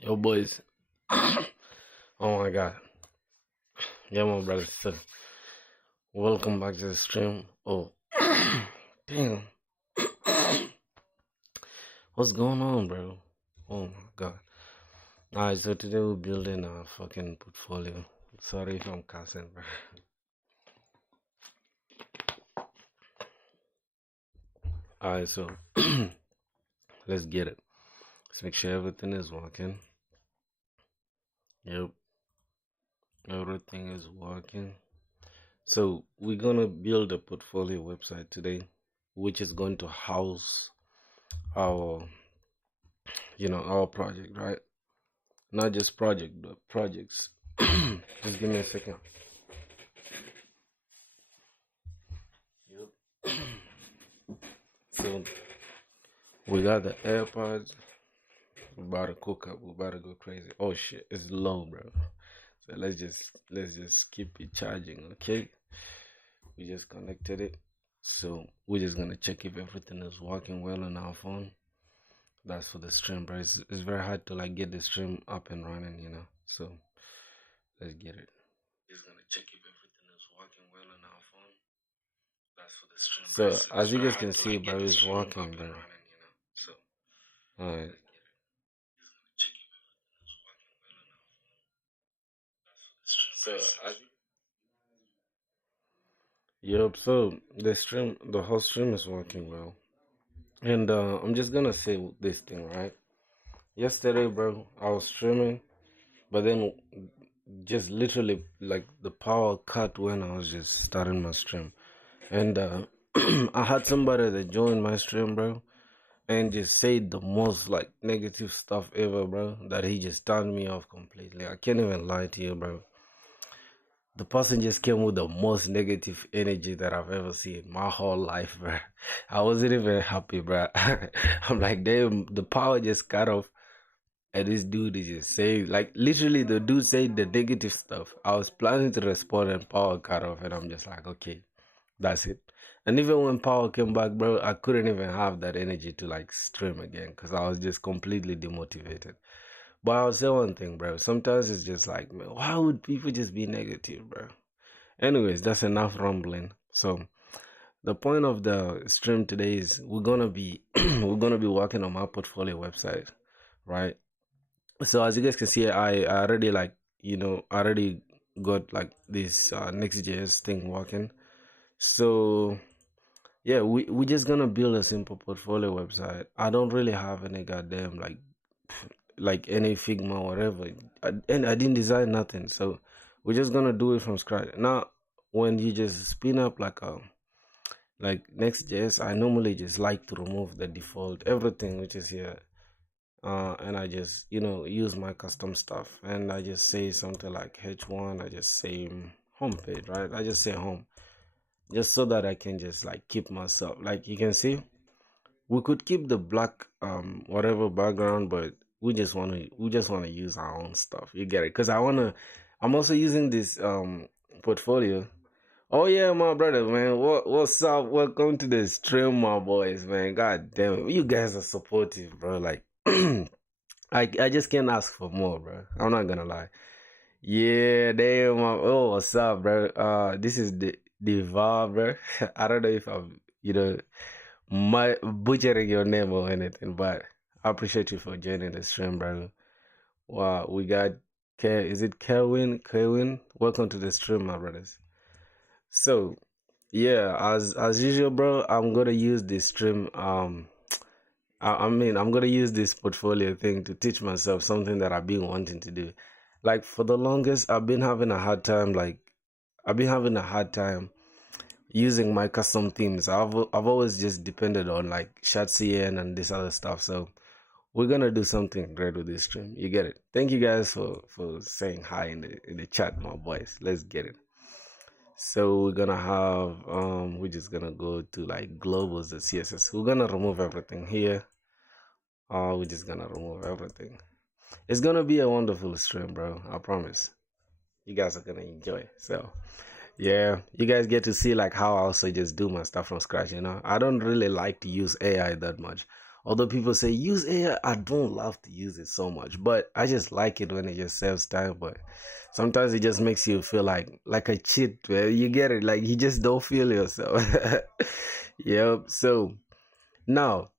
Yo, boys. Oh my god. Yeah, my brother. So, welcome back to the stream. Oh, damn. What's going on, bro? Oh my god. Alright, so today we're building a fucking portfolio. Sorry if I'm cussing, bro. Alright, so let's get it. Let's make sure everything is working. Yep, everything is working. So we're gonna build a portfolio website today, which is going to house our our project, right? Not just project, but projects. Just give me a second. Yep. So we got the AirPods. We're about to cook up. We're about to go crazy. Oh shit, it's low, bro. So let's just keep it charging, okay? We just connected it. So we're just gonna check if everything is working well on our phone. That's for the stream, bro. It's very hard to like get the stream up and running, So let's get it. Just gonna check if everything is working well on our phone. That's for the stream. So as you guys can see, bro, it's working, bro. So alright. So as Yep, so the whole stream is working well. And I'm just gonna say this thing, right? Yesterday, bro, I was streaming, but then just literally like the power cut when I was just starting my stream. And I had somebody that joined my stream, bro, and just said the most like negative stuff ever, bro, that he just turned me off completely. I can't even lie to you, bro. The person just came with the most negative energy that I've ever seen my whole life, bro. I wasn't even happy, bro. I'm like, damn, the power just cut off. And this dude is just saying, like, literally, the dude said the negative stuff. I was planning to respond and power cut off, and I'm just like, okay, that's it. And even when power came back, bro, I couldn't even have that energy to like stream again because I was just completely demotivated. But I'll say one thing, bro. Sometimes it's just like, man, why would people just be negative, bro? Anyways, that's enough rambling. So the point of the stream today is we're gonna be we're gonna be working on my portfolio website, right? So as you guys can see, I already like I already got like this Next.js thing working. So yeah, we just gonna build a simple portfolio website. I don't really have any goddamn like any Figma or whatever, and I didn't design nothing. So we're just gonna do it from scratch. Now, when you just spin up like Next.js, I normally just like to remove the default everything which is here, and I just use my custom stuff, and I just say something like h1. I just say homepage, right? I just say home, just so that I can just like keep myself. Like you can see, we could keep the black whatever background, but we just want to use our own stuff. You get it? Because I'm also using this portfolio. Oh yeah, my brother, man. What's up? Welcome to the stream, my boys, man. God damn it. You guys are supportive, bro. Like I just can't ask for more, bro. I'm not gonna lie. Yeah, damn. Oh, what's up, bro? This is the VAR, bro. I don't know if I'm, butchering your name or anything, but I appreciate you for joining the stream, bro. Wow, we got is it Kerwin? Kerwin, welcome to the stream, my brothers. So, yeah, as usual, bro, I'm gonna use this stream. I mean, I'm gonna use this portfolio thing to teach myself something that I've been wanting to do. Like for the longest, I've been having a hard time. I've been having a hard time using my custom themes. I've always just depended on like Shatcn and this other stuff. So we're gonna do something great with this stream. You get it? Thank you guys for saying hi in the chat, my boys. Let's get it. So we're gonna have we're just gonna go to like globals, the CSS. We're gonna remove everything here. We're just gonna remove everything. It's gonna be a wonderful stream, bro. I promise. You guys are gonna enjoy. So yeah, you guys get to see like how I also just do my stuff from scratch. I don't really like to use AI that much. Although people say use AI, I don't love to use it so much, but I just like it when it just saves time. But sometimes it just makes you feel like a cheat, man. You get it, like you just don't feel yourself. Yep. So now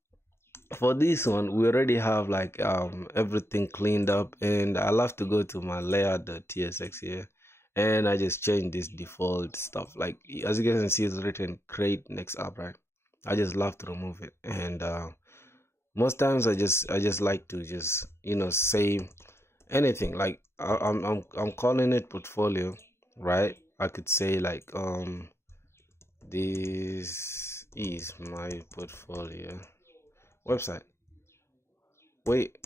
for this one, we already have like everything cleaned up, and I love to go to my layout.tsx here, and I just change this default stuff. Like as you guys can see, it's written create next app, right? I just love to remove it, and most times I just like to just save anything. Like I'm calling it portfolio, right? I could say like this is my portfolio website. Wait,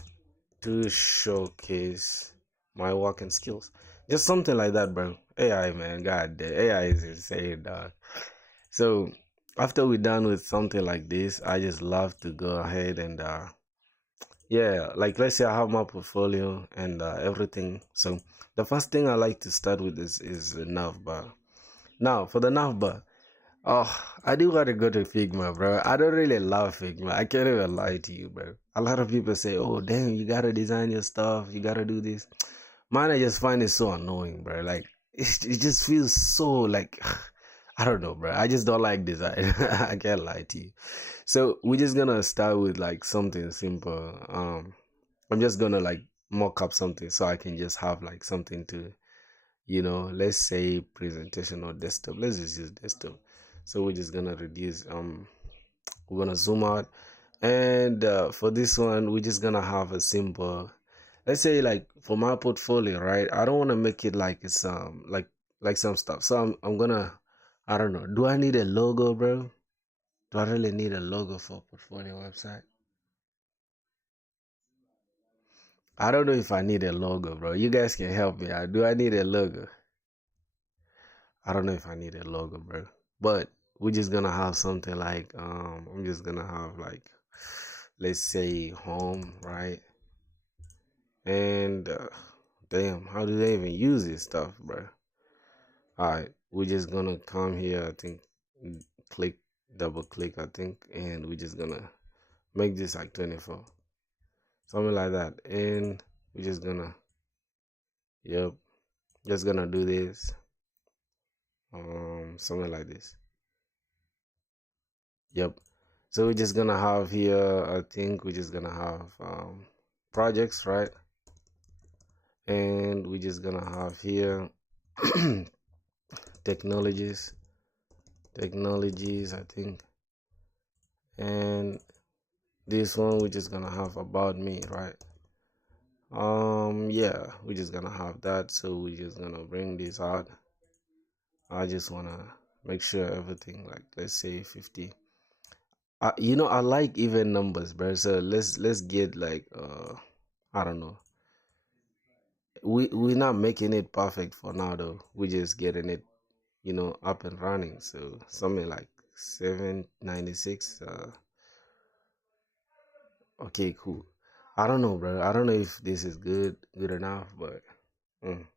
to showcase my working skills. Just something like that, bro. AI, man, god damn, AI is insane, dog. So after we're done with something like this, I just love to go ahead and yeah, like let's say I have my portfolio and everything. So the first thing I like to start with is the navbar. Now for the navbar, oh, I do gotta go to Figma, bro. I don't really love Figma. I can't even lie to you, bro. A lot of people say, "Oh, damn, you gotta design your stuff. You gotta do this." Man, I just find it so annoying, bro. Like it just feels so like I don't know, bro. I just don't like design. I can't lie to you. So we're just gonna start with like something simple. I'm just gonna like mock up something so I can just have like something to, let's say presentation or desktop. Let's just use desktop. So we're just gonna reduce. We're gonna zoom out, and for this one, we're just gonna have a simple. Let's say like for my portfolio, right? I don't want to make it like it's like some stuff. So I'm gonna, I don't know. Do I need a logo, bro? Do I really need a logo for a portfolio website? I don't know if I need a logo, bro. You guys can help me out. Do I need a logo? I don't know if I need a logo, bro. But we're just gonna have something like I'm just gonna have like, let's say home, right? And damn, how do they even use this stuff, bro? All right, we're just gonna come here. I think click, double click, I think, and we're just gonna make this like 24, something like that, and we're just gonna, yep, just gonna do this, something like this. Yep. So we're just gonna have here, I think we're just gonna have projects, right? And we're just gonna have here technologies, I think. And this one we're just gonna have about me, right? Yeah, we're just gonna have that. So we're just gonna bring this out. I just wanna make sure everything, like let's say 50. I like even numbers, bro. So let's get like I don't know. We're not making it perfect for now though. We're just getting it, up and running. So something like 796. Okay, cool. I don't know, bro. I don't know if this is good enough, but mm,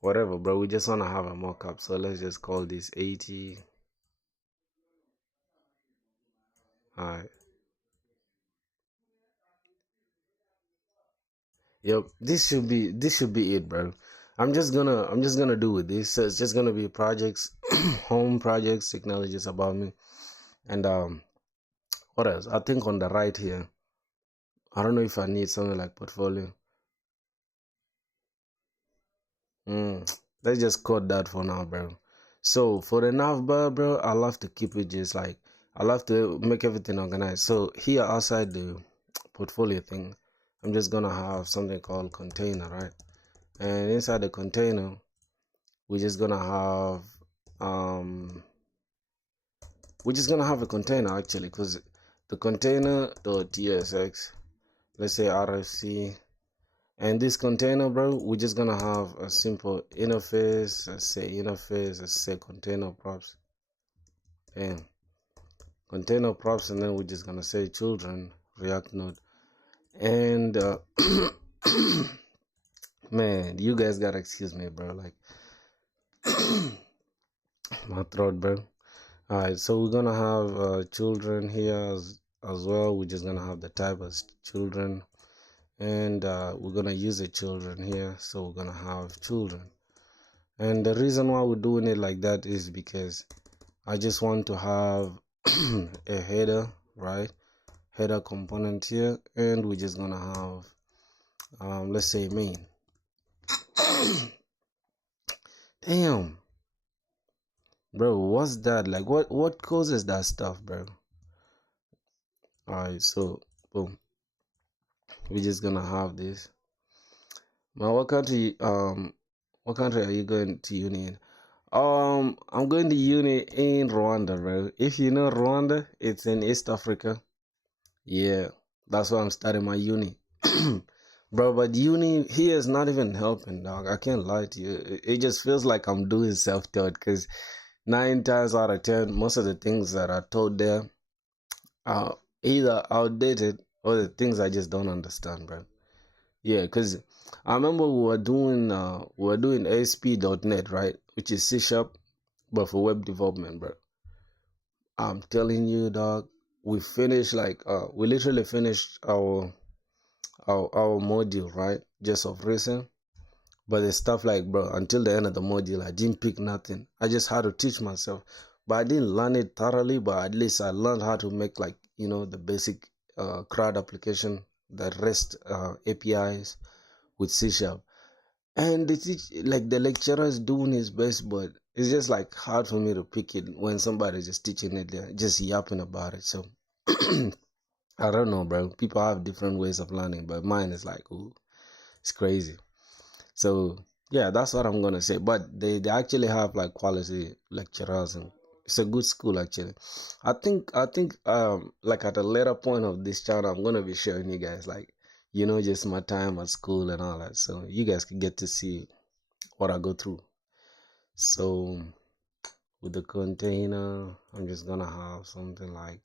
whatever, bro. We just wanna have a mock-up. So let's just call this 80. Alright. Yep. This should be it, bro. I'm just gonna do with this. So it's just gonna be projects, home projects, technologies about me, and what else? I think on the right here. I don't know if I need something like portfolio. Let's just cut that for now, bro. So for the navbar, bro, I love to keep it just like I love to make everything organized. So here outside the portfolio thing, I'm just gonna have something called container, right? And inside the container, we're just gonna have um we're just gonna have a container actually, because the container.tsx, let's say RFC. And this container, bro, we're just gonna have a simple interface. Let's say container props, and container props, and then we're just gonna say children React Node. And man, you guys gotta excuse me, bro. Like my throat, bro. All right, so we're gonna have children here. as well. We're just gonna have the type as children, and we're gonna use the children here, so we're gonna have children. And the reason why we're doing it like that is because I just want to have a header, right? Header component here, and we're just gonna have let's say main. Damn, bro, what's that? Like, what causes that stuff, bro? All right, so boom, we're just gonna have this. Now, what country are you going to uni in? I'm going to uni in Rwanda, bro. If you know Rwanda, it's in East Africa. Yeah, that's why I'm starting my uni. Bro, but uni here is not even helping, dog. I can't lie to you. It just feels like I'm doing self-taught because 9 times out of 10, most of the things that are taught there are either outdated or the things I just don't understand, bro. Yeah, because I remember we were doing ASP.NET, right? Which is C Sharp, but for web development, bro. I'm telling you, dog, we literally finished our module, right? Just of recent. But the stuff like, bro, until the end of the module, I didn't pick nothing. I just had to teach myself. But I didn't learn it thoroughly, but at least I learned how to make, like, the basic CRUD application, the REST APIs with C Sharp. And the lecturer is doing his best, but it's just like hard for me to pick it when somebody's just teaching it, just yapping about it. So I don't know, bro. People have different ways of learning, but mine is like, ooh, it's crazy. So yeah, that's what I'm gonna say. But they actually have like quality lecturers, and it's a good school actually. I think like at a later point of this channel, I'm gonna be showing you guys like just my time at school and all that, so you guys can get to see what I go through. So with the container, I'm just gonna have something like,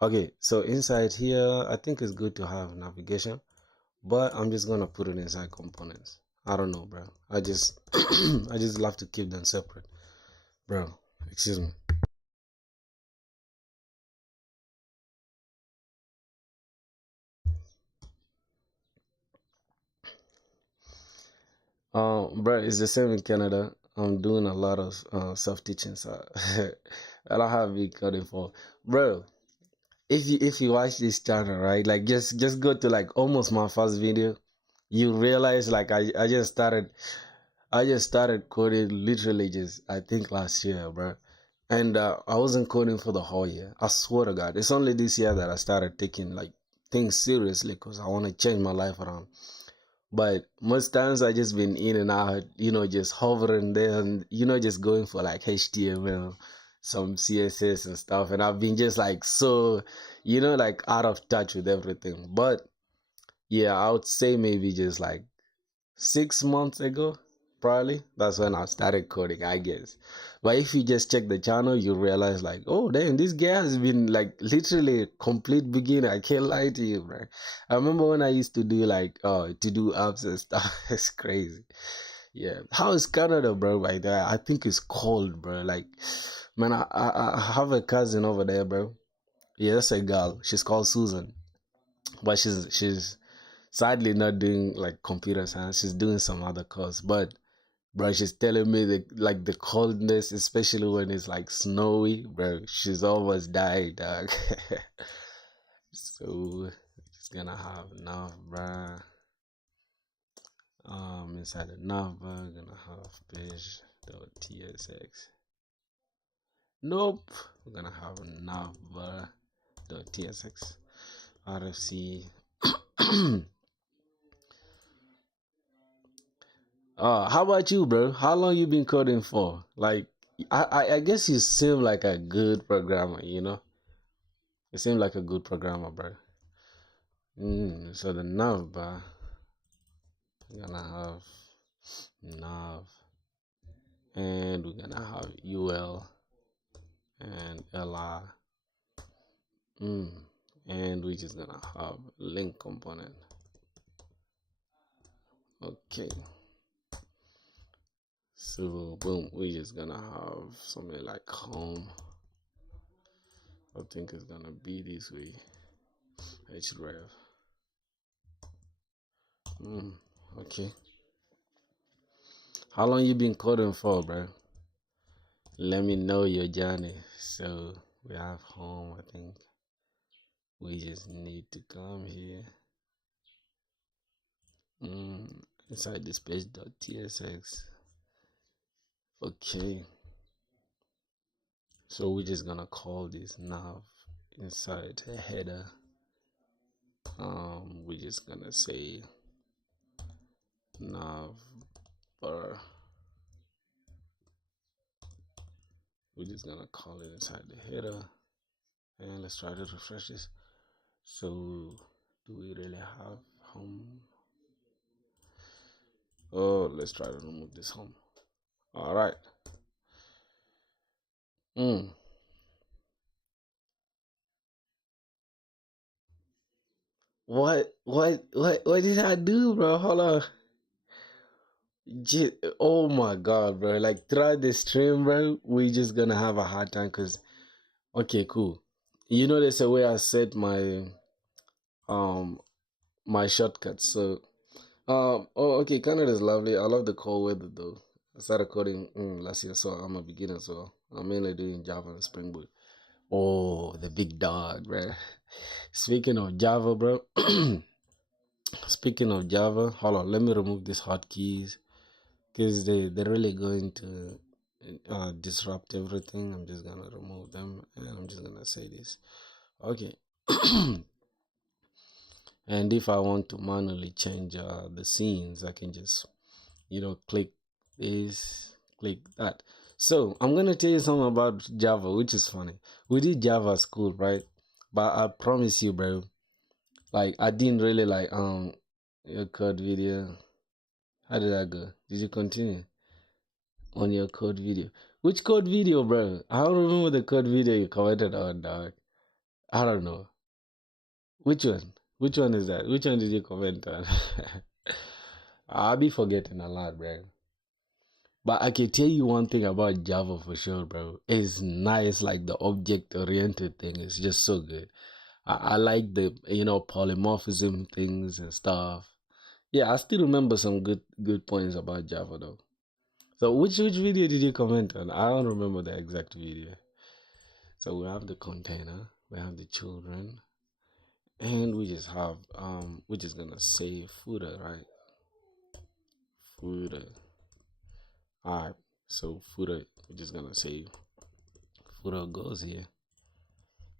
okay, so inside here I think it's good to have navigation, but I'm just gonna put it inside components. I don't know, bro. I just I just love to keep them separate, bro. Excuse me. Bro, it's the same in Canada. I'm doing a lot of self-teaching, so I don't have big coding for, bro. If you watch this channel, right, like just go to like almost my first video, you realize like I just started coding literally just I think last year, bro. And I wasn't coding for the whole year. I swear to God, it's only this year that I started taking like things seriously because I want to change my life around. But most times I just been in and out, just hovering there and just going for like HTML, some CSS and stuff. And I've been just like so, like out of touch with everything. But yeah, I would say maybe just like 6 months ago, probably. That's when I started coding, I guess. But if you just check the channel, you realize like, oh damn, this guy has been like literally a complete beginner. I can't lie to you, bro. I remember when I used to do like to do apps and stuff. It's crazy. Yeah. How is Canada, bro? By there, I think it's cold, bro. Like, man, I have a cousin over there, bro. Yeah, that's a girl. She's called Susan, but she's sadly not doing like computer science. She's doing some other course, but bro, she's telling me the coldness, especially when it's like snowy, bro. She's almost died, dog. So just gonna have navbar. Inside the navbar, gonna have page.tsx. Nope, we're gonna have navbar.tsx. RFC. How about you, bro? How long you been coding for? Like, I guess you seem like a good programmer, You seem like a good programmer, bro. So the nav bar, we're gonna have nav, and we're gonna have ul and li, and we're just gonna have link component. Okay. So boom, we're just gonna have something like home. I think it's gonna be this way. href. Okay. How long you been coding for, bro? Let me know your journey. So we have home, I think. We just need to come here. Inside this page.tsx. Okay. So we're just gonna call this nav inside a header. We're just gonna say navbar. We're just gonna call it inside the header, and let's try to refresh this. So do we really have home? Oh, let's try to remove this home. All right. What did I do, bro? Hold on. Oh my god, bro. Like throughout the stream, bro, we just gonna have a hard time because okay, cool. You know there's a way I set um my shortcuts. So oh okay, Canada is lovely. I love the cold weather though. I started coding last year, so I'm a beginner, so I'm mainly doing Java and Spring Boot. Oh, the big dog, bro. Speaking of Java, bro. Speaking of Java, hold on, let me remove these hotkeys because they're really going to disrupt everything. I'm just gonna remove them and I'm just gonna say this. Okay. And if I want to manually change the scenes, I can just click this, click that. So I'm gonna tell you something about Java, which is funny. We did Java school, right? But I promise you, bro, like I didn't really like your code video. How did that go? Did you continue on your code video? Which code video, bro? I don't remember the code video you commented on, dog. I don't know. Which one? Which one is that? Which one did you comment on? I'll be forgetting a lot, bro. But I can tell you one thing about Java for sure, bro. It's nice, like the object-oriented thing is just so good. I like the polymorphism things and stuff. Yeah, I still remember some good points about Java though. So which video did you comment on? I don't remember the exact video. So we have the container, we have the children, and we just have we're just gonna say footer, right? Footer. Alright, so footer, we're just gonna say footer goes here.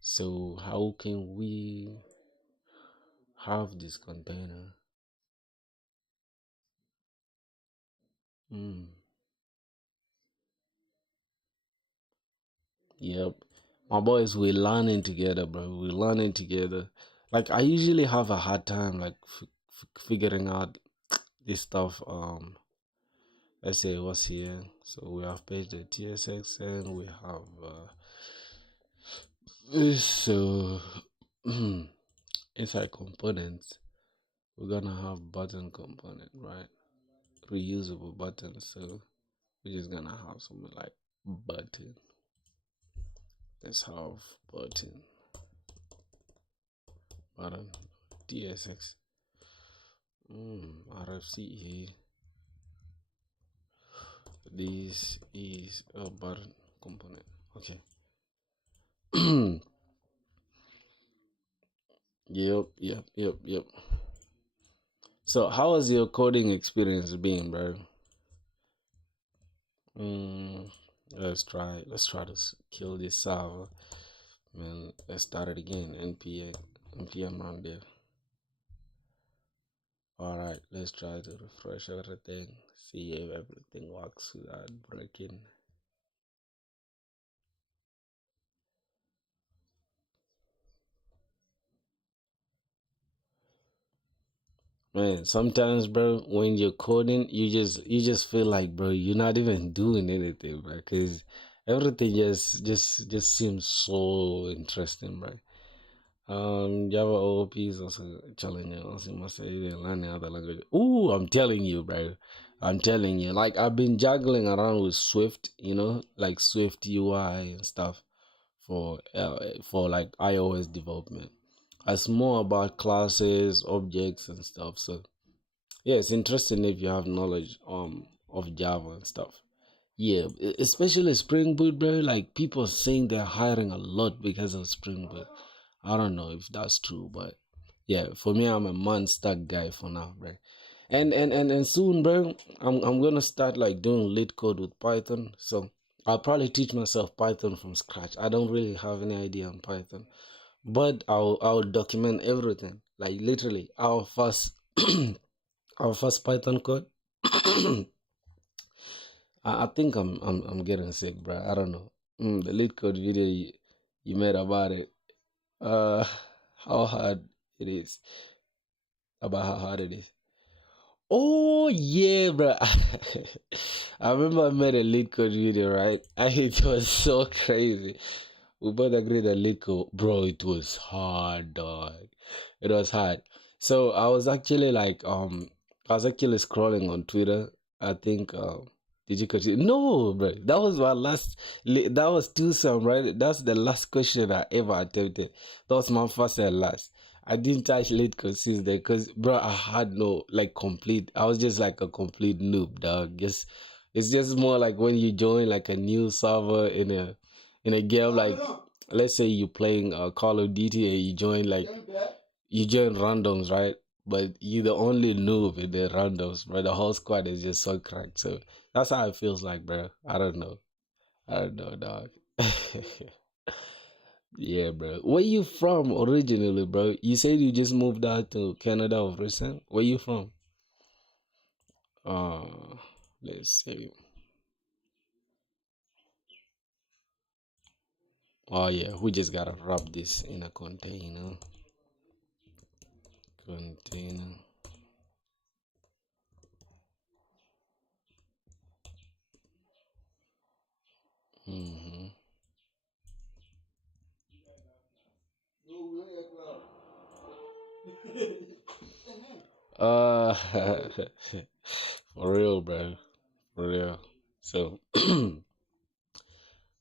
So how can we have this container? Yep. My boys, we're learning together, bro. We're learning together. Like I usually have a hard time like figuring out this stuff. Let's say what's here. So we have page.tsx and we have so inside components we're gonna have button component, right? Reusable button. So we're just gonna have something like button. Let's have button tsx RFCE. This is a button component. Okay. Yep. So how has your coding experience been, bro? Let's try to kill this server. Man, let's start it again. npm run dev. Alright, let's try to refresh everything. See if everything works without breaking. Man, sometimes, bro, when you're coding, you just feel like, bro, you're not even doing anything, bro, because everything just seems so interesting, bro. Java OOP is also challenging. Also, must say learning other language. Ooh, I'm telling you, bro. I'm telling you. Like I've been juggling around with Swift, like Swift UI and stuff for like iOS development. It's more about classes, objects, and stuff. So yeah, it's interesting if you have knowledge of Java and stuff. Yeah, especially Spring Boot, bro. Like people saying they're hiring a lot because of Spring Boot. I don't know if that's true, but yeah, for me, I'm a monster guy for now, bro. And soon, bro, I'm gonna start like doing lead code with Python. So I'll probably teach myself Python from scratch. I don't really have any idea on Python, but I'll document everything. Like literally, our first our first Python code. I think I'm getting sick, bro. I don't know. The lead code video you made about it. Uh, how hard it is. About how hard it is. Oh yeah, bro. I remember I made a lead code video, right? And it was so crazy. We both agreed that lead code, bro. It was hard, dog. It was hard. So I was actually scrolling on Twitter. I think did you continue? No, bro. That was my last. That was two some, right? That's the last question I ever attempted. That was my first and last. I didn't touch late since then because, bro, I had no like complete. I was just like a complete noob, dog. Just it's just more like when you join like a new server in a game, like let's say you're playing Call of Duty and you join randoms, right? But you're the only noob in the randoms, but the whole squad is just so cracked. So that's how it feels like, bro. I don't know. I don't know, dog. Yeah, bro. Where you from originally, bro? You said you just moved out to Canada of recent. Where you from? Uh, let's see. Oh yeah, we just gotta wrap this in a container. Container. Mm-hmm. Uh, for real, bro. For real. So,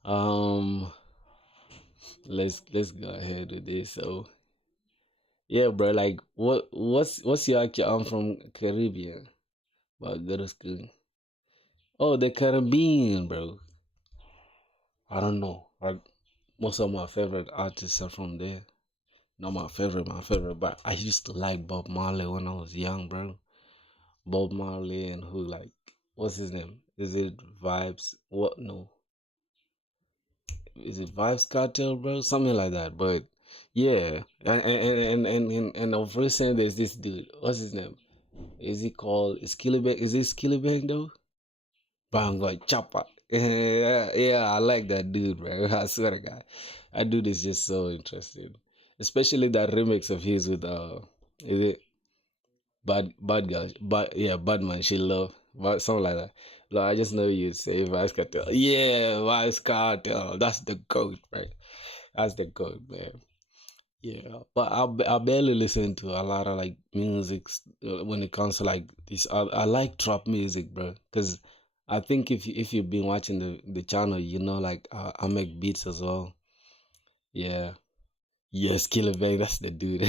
um, let's go ahead with this. So, yeah, bro. Like, what's your actual? I'm from Caribbean, but go to school. Oh, the Caribbean, bro. I don't know. Like, most of my favorite artists are from there. Not my favorite, but I used to like Bob Marley when I was young, bro. Bob Marley and who like, what's his name? Is it Vibes? What? No, is it Vibes Cartel, bro? Something like that. But yeah, and of recent there's this dude. What's his name? Is he called Skillibang? Is it Skillibang though? Bango Chopper. Yeah, yeah, I like that dude, bro. I swear to God, that dude is just so interesting, especially that remix of his with is it bad girl, bad man, she love, but something like that. Like, I just know you say Vice Cartel. Yeah, Vice Cartel. That's the goat, right? That's the goat, man. Yeah, but I barely listen to a lot of like music when it comes to like this. I like trap music, bro, because I think if you've been watching the channel, you know, like I make beats as well. Yeah, yes, Killer Bang, that's the dude.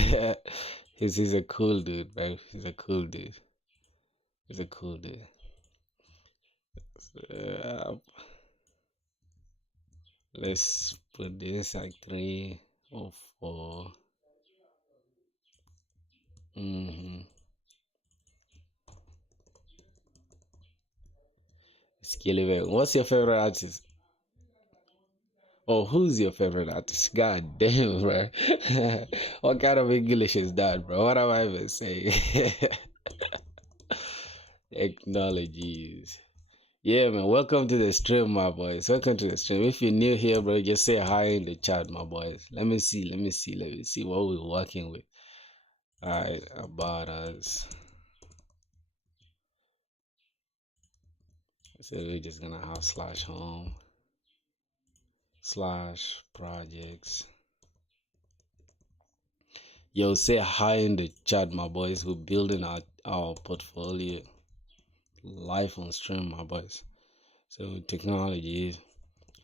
He's a cool dude, bro. He's a cool dude. He's a cool dude. Uh, let's put this like 3 or 4. Mm-hmm. Skilly Bang. What's your favorite artist? Oh, who's your favorite artist? God damn, bro. What kind of English is that, bro? What am I even saying? Technologies. Yeah, man. Welcome to the stream, my boys. Welcome to the stream. If you're new here, bro, just say hi in the chat, my boys. Let me see. Let me see. Let me see what we're working with. All right, about us. So we're just gonna have /home /projects. Yo, say hi in the chat, my boys. We're building our portfolio live on stream, my boys. So technology is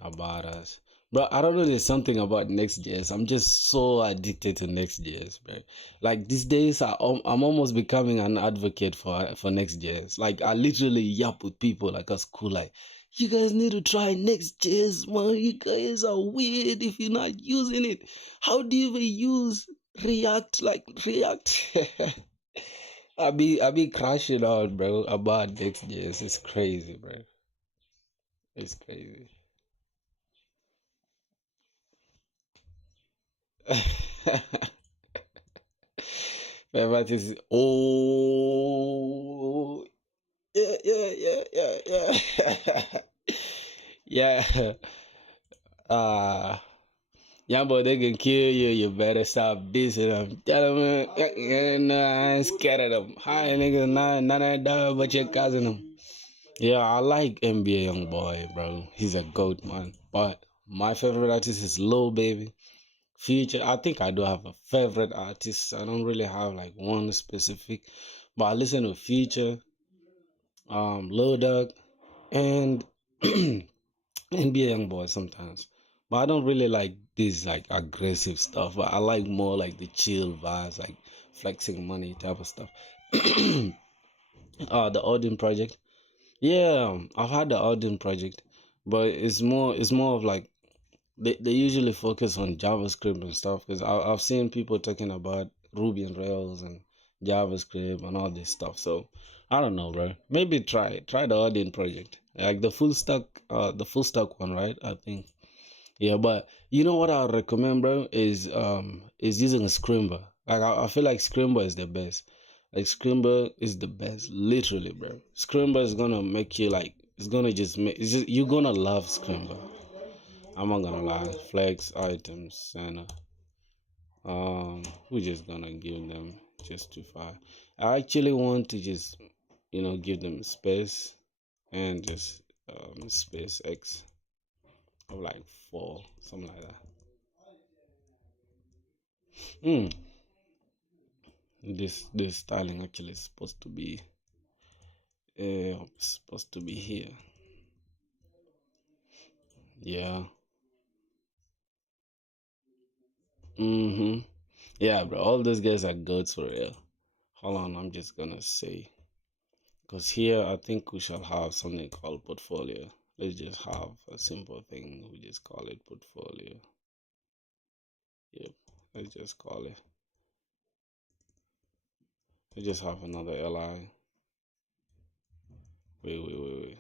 about us. Bro, I don't know. There's something about Next.js. I'm just so addicted to Next.js, bro. Like these days, I'm almost becoming an advocate for Next.js. Like I literally yap with people like us cool, like you guys need to try Next.js, man. You guys are weird if you're not using it. How do you even use React? Like React. I be crashing out, bro, about Next.js. It's crazy, bro. It's crazy. That is oh yeah. Yeah. Uh yeah, but they can kill you. You better stop dissing them. Tell them, I ain't scared of them. Hi, niggas, none of that, but your cousin them. Yeah, I like NBA Young Boy, bro. He's a goat, man. But my favorite artist is Lil Baby. Future, I think I do have a favorite artist. I don't really have like one specific, but I listen to Future, Lil Dog, and NBA Young Boy sometimes. But I don't really like this like aggressive stuff. But I like more like the chill vibes, like flexing money type of stuff. The Odin project. Yeah, I've had the Odin project, but it's more of like they usually focus on JavaScript and stuff because I've seen people talking about Ruby and Rails and JavaScript and all this stuff. So I don't know, bro. Maybe try the Odin project, like the full stack one, right? I think. Yeah, but you know what I recommend, bro, is using a Scrimba. Like I feel like Scrimba is the best. Like Scrimba is the best, literally, bro. Scrimba is gonna make you like it's gonna just make you're gonna love Scrimba. I'm not gonna lie. Flex items and we're just gonna give them just too far. I actually want to just give them space and just space X of like 4, something like that. Mm. This styling actually is supposed to be here. Yeah. Mm-hmm. Yeah, bro. All those guys are goats for real. Hold on, I'm just gonna say. Because here I think we shall have something called portfolio. Let's just have a simple thing. We just call it portfolio. Yep. Let's just call it. Let's just have another li. Wait.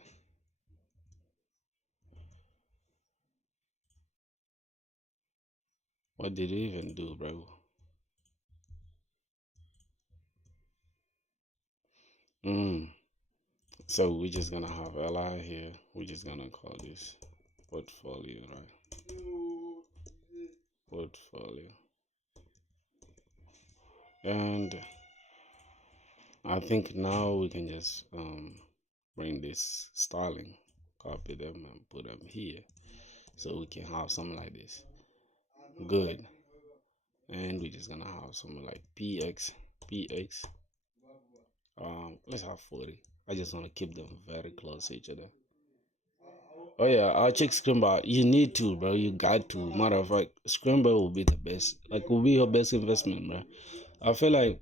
What did you even do, bro? Mm. So we're just gonna have li here. We're just gonna call this portfolio, right? Portfolio. And I think now we can just bring this styling, copy them and put them here. So we can have something like this. Good. And we're just gonna have something like px. Let's have 40. I just wanna keep them very close to each other. Oh yeah, I'll check Scrimba. You need to, bro. You got to. Matter of fact, Scrimba will be the best. Like, will be your best investment, bro. I feel like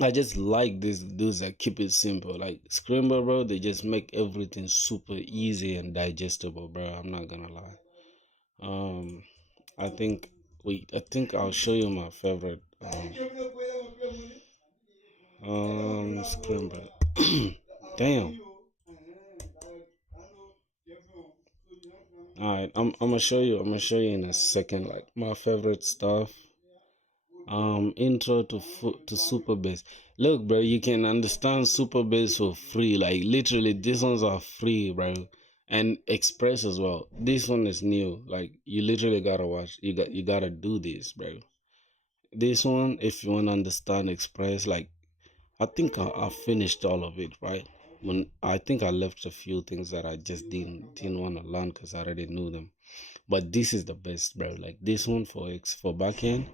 I just like these dudes that keep it simple. Like Scrimba, bro, they just make everything super easy and digestible, bro. I'm not gonna lie. Um, I think I think I'll show you my favorite Scrimba. Damn. All right, I'm gonna show you. I'm gonna show you in a second, like my favorite stuff. Intro to super bass. Look, bro, you can understand super bass for free. Like literally, these ones are free, bro, and express as well. This one is new. Like you literally gotta watch. You gotta do this, bro. This one, if you wanna understand express, like I think I finished all of it, right? When I think I left a few things that I just didn't want to learn because I already knew them. But this is the best, bro. Like this one for backend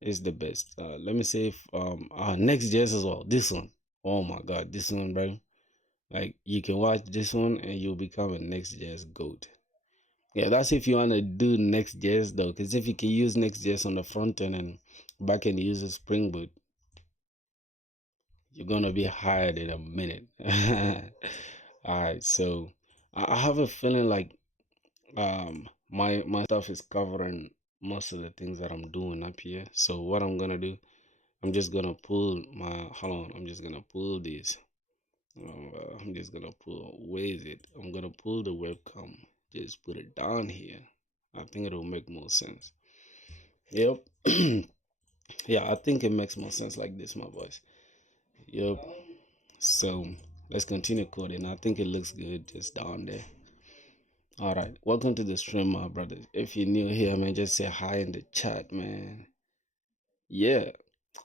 is the best. Let me say if, Next.js as well. This one, oh my god, this one, bro. Like you can watch this one and you'll become a Next.js goat. Yeah, that's if you want to do Next.js though, because if you can use Next.js on the front end and back end uses Spring Boot, you're gonna be hired in a minute. All right, so I have a feeling like my stuff is covering most of the things that I'm doing up here. So what I'm gonna do, I'm just gonna pull my hold on. I'm just gonna pull this. I'm just gonna pull. Where is it? I'm gonna pull the webcam. Just put it down here. I think it'll make more sense. Yep. Yeah, I think it makes more sense like this, my boys. Yep. So let's continue coding. I think it looks good just down there. All right. Welcome to the stream, my brothers. If you're new here, man, just say hi in the chat, man. Yeah.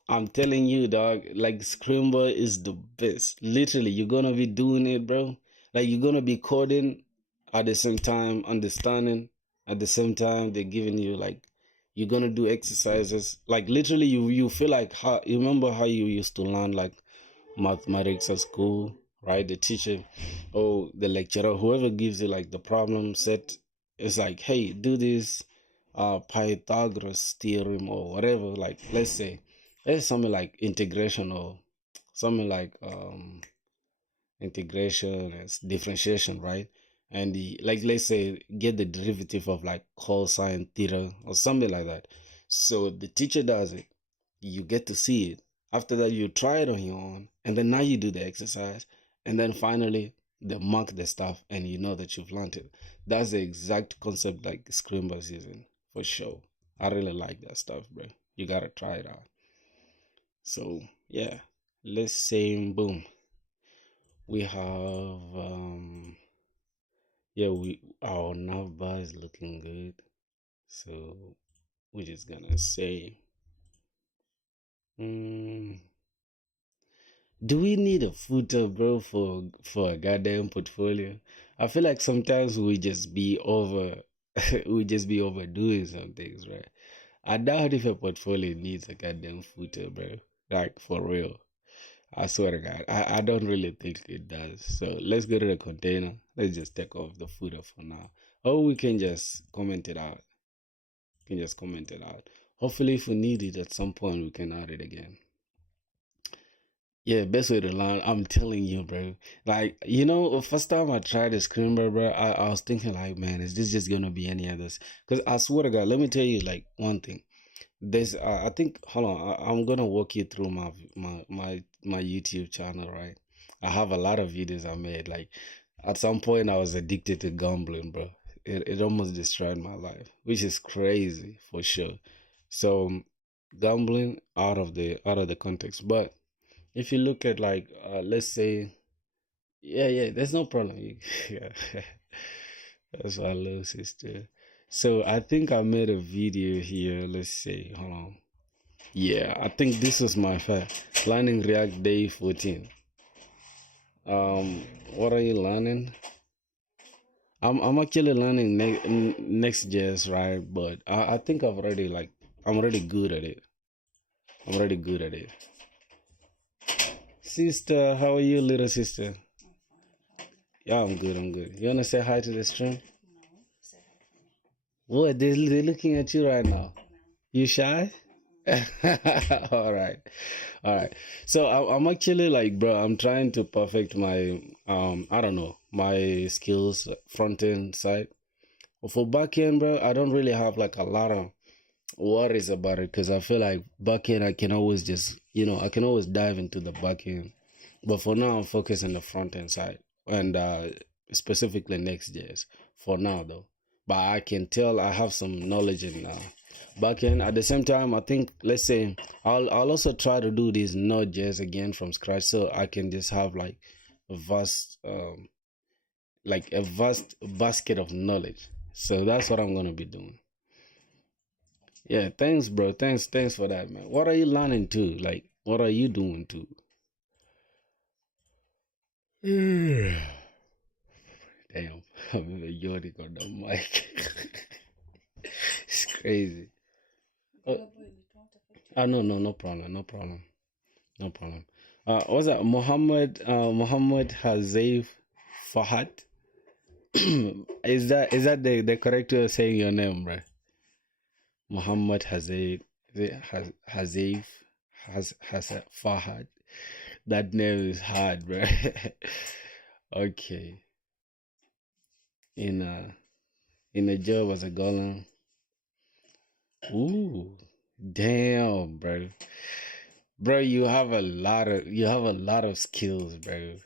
I'm telling you, dog, like Scrimba is the best. Literally, you're gonna be doing it, bro. Like you're gonna be coding at the same time, understanding at the same time. They're giving you like you're gonna do exercises. Like literally, you feel like how you remember how you used to learn like mathematics at school, right? The teacher or the lecturer, whoever gives you like the problem set, it's like, hey, do this Pythagoras theorem or whatever. Like let's something like integration or something like integration and differentiation, right? And the like let's say get the derivative of like cosine theta or something like that. So the teacher does it, you get to see it. After that, you try it on your own, and then now you do the exercise, and then finally they mark the stuff, and you know that you've learned it. That's the exact concept like Scrimba's using for sure. I really like that stuff, bro. You gotta try it out. So yeah, let's say boom. We have yeah, we our navbar is looking good. So we're just gonna say mm, do we need a footer, bro, for a goddamn portfolio? I feel like sometimes we just be over we just be overdoing some things, right? I doubt if a portfolio needs a goddamn footer, bro. Like for real. I swear to God, I don't really think it does. So let's go to the container. Let's just take off the footer for now. Or we can just comment it out. We can just comment it out. Hopefully, if we need it at some point, we can add it again. Yeah, best way to learn. I'm telling you, bro. Like, the first time I tried the Scrimber, bro, I was thinking like, man, is this just gonna be any others? Because I swear to God, let me tell you like one thing. There's, I think, hold on, I'm gonna walk you through my YouTube channel, right? I have a lot of videos I made. Like, at some point, I was addicted to gambling, bro. It almost destroyed my life, which is crazy for sure. So, gambling out of the context, but if you look at like let's say yeah, there's no problem. Yeah. That's my little sister. So I think I made a video here. Let's see. Hold on. Yeah, I think this was my first learning React Day 14. What are you learning? I'm actually learning Next.js, right? But I think I'm already good at it. I'm already good at it. Sister, how are you, little sister? Yeah, I'm good. I'm good. You wanna say hi to the stream? What? They're looking at you right now. You shy? All right, all right. So I'm actually like, bro, I'm trying to perfect my I don't know, my skills front end side. For back end, bro, I don't really have like a lot of worries about it because I feel like back end I can always just I can always dive into the back end. But for now, I'm focused on the front end side and specifically Next.js for now, though. But I can tell I have some knowledge in back end. At the same time, I think let's say I'll also try to do this Node.js again from scratch, so I can just have a vast a vast basket of knowledge. So that's what I'm gonna be doing. Yeah, thanks, bro. Thanks for that, man. What are you learning too? Like, what are you doing too? Damn, I'm even yawning on the mic. It's crazy. Oh, no problem, no problem, no problem. What's that? Muhammad Hazif Fahad. Is that the correct way of saying your name, bro? Muhammad Hazif, Hazif, has Fahad. That name is hard, bro. Okay. In a in a job as a golem. Ooh, damn, bro. Bro, you have a lot of skills, bro.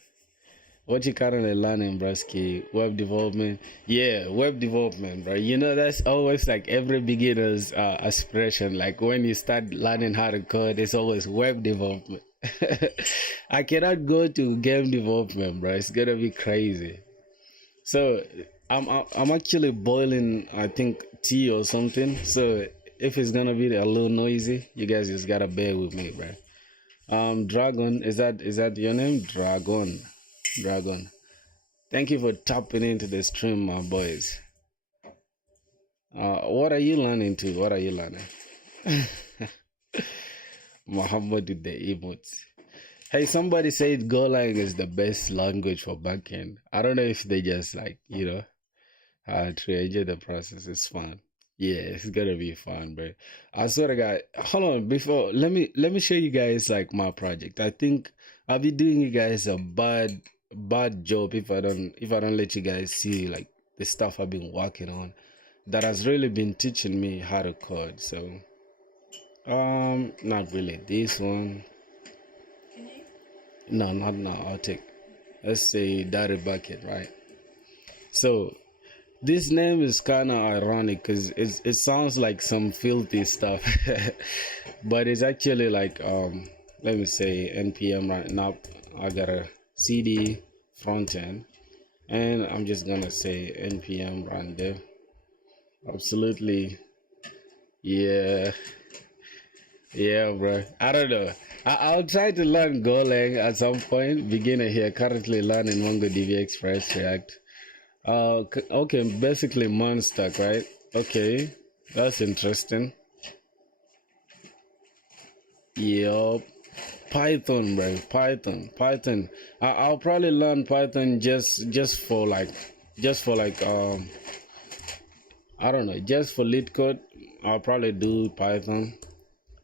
What you currently learning, broski? Web development. Yeah, web development, bro. That's always like every beginner's aspiration. Like when you start learning how to code, it's always web development. I cannot go to game development, bro. It's gonna be crazy. So I'm actually boiling, I think, tea or something. So if it's gonna be a little noisy, you guys just gotta bear with me, bro. Dragon, is that your name? Dragon. Thank you for tapping into the stream, my boys. What are you learning to? What are you learning? Muhammad with the emotes. Hey, somebody said Golang is the best language for backend. I don't know if they just to enjoy the process. It's fun. Yeah, it's gonna be fun, bro. I swear to God. Hold on, before let me show you guys like my project. I think I'll be doing you guys a bad job if I don't let you guys see like the stuff I've been working on that has really been teaching me how to code. So not really this one. No, not now. I'll take, let's say, Daddy Bucket, right? So this name is kind of ironic because it sounds like some filthy stuff, but it's actually like let me say npm right now. I got a cd front end, and I'm just gonna say npm run dev. Absolutely, yeah, yeah, bro. I don't know. I'll try to learn Golang at some point. Beginner here, currently learning MongoDB Express React. Okay, basically Monstack, right? Okay, that's interesting. Yup. Python, bro. Python. I'll probably learn Python just for like I don't know, just for lead code. I'll probably do Python.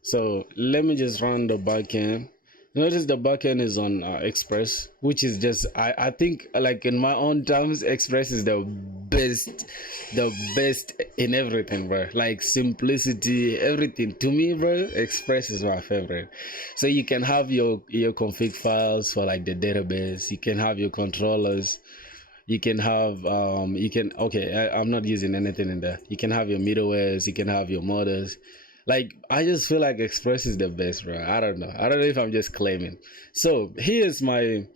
So let me just run the backend. Notice the backend is on Express, which is just I think like in my own terms, Express is the best in everything, bro. Like simplicity, everything. To me, bro, Express is my favorite. So you can have your config files for like the database. You can have your controllers. You can have okay, I'm not using anything in there. You can have your middlewares. You can have your modders. Like I just feel like Express is the best, bro. I don't know if I'm just claiming. So here's my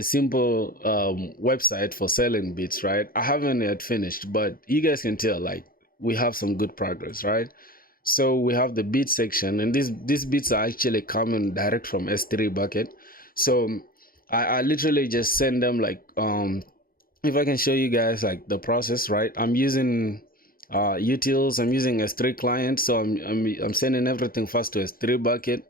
simple website for selling beats, right? I haven't yet finished, but you guys can tell like we have some good progress, right? So we have the beat section, and these beats are actually coming direct from S3 bucket. So I literally just send them like if I can show you guys like the process, right? I'm using utils. I'm using S3 client, so I'm sending everything first to S3 bucket,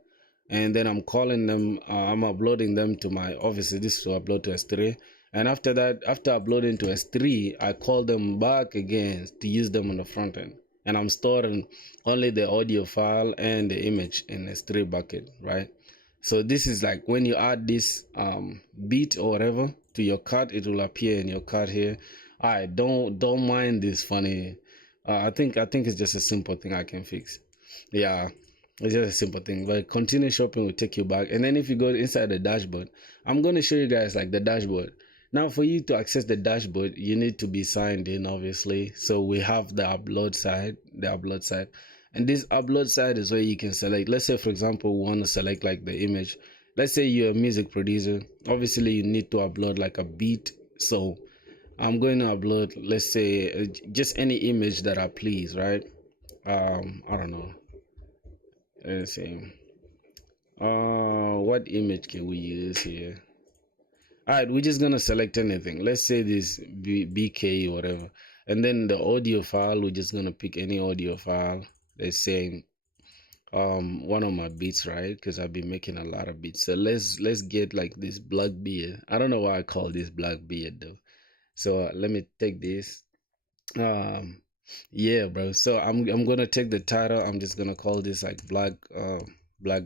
and then I'm calling them. I'm uploading them to my, obviously this is to upload to S3, and after that, after uploading to S3, I call them back again to use them on the front end, and I'm storing only the audio file and the image in S3 bucket, right? So this is like when you add this beat or whatever to your cart, it will appear in your cart here. I don't mind this funny. I think it's just a simple thing I can fix. Yeah, it's just a simple thing. But continue shopping will take you back. And then if you go inside the dashboard, I'm going to show you guys like the dashboard. Now for you to access the dashboard, you need to be signed in, obviously. So we have the upload side, and this upload side is where you can select. Let's say for example we want to select like the image. Let's say you're a music producer. Obviously you need to upload like a beat. So I'm going to upload, let's say, just any image that I please, right? I don't know. Let's see. What image can we use here? All right, we're just gonna select anything. Let's say this BK or whatever, and then the audio file. We're just gonna pick any audio file. Let's say one of my beats, right? Because I've been making a lot of beats. So let's get like this black beard. I don't know why I call this black beard though. So let me take this. Um, yeah, bro. So I'm gonna take the title. I'm just gonna call this like black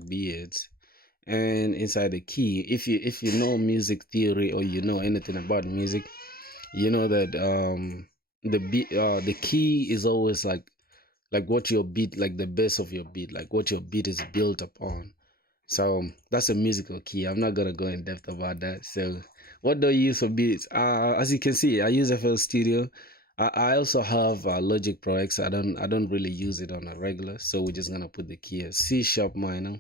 beards. And inside the key, if you know music theory or you know anything about music, you know that the key is always like what your beat, like the base of your beat, like what your beat is built upon. So that's a musical key. I'm not gonna go in depth about that. So what do I use for beats? As you can see, I use FL Studio. I also have Logic Pro X. I don't really use it on a regular. So we're just gonna put the key as C sharp minor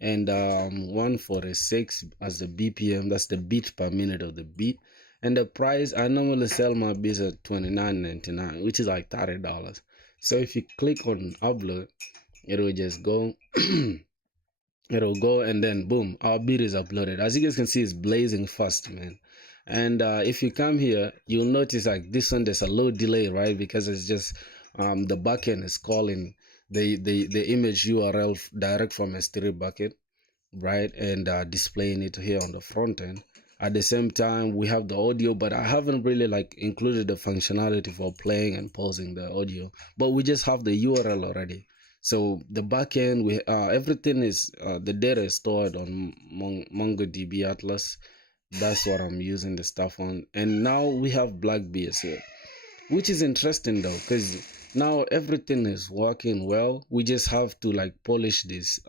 and 146 as the BPM. That's the beat per minute of the beat. And the price, I normally sell my beats at $29.99, which is like $30. So if you click on upload, it will just go. It'll go and then boom, our beat is uploaded. As you guys can see, it's blazing fast, man. And if you come here, you'll notice like this one, there's a low delay, right? Because it's just the backend is calling the image URL direct from S3 bucket, right? And displaying it here on the front end. At the same time, we have the audio, but I haven't really like included the functionality for playing and pausing the audio. But we just have the URL already. So the backend, we everything is the data is stored on MongoDB Atlas. That's what I'm using the stuff on. And now we have Blackbeard here, which is interesting though, because now everything is working well. We just have to like polish this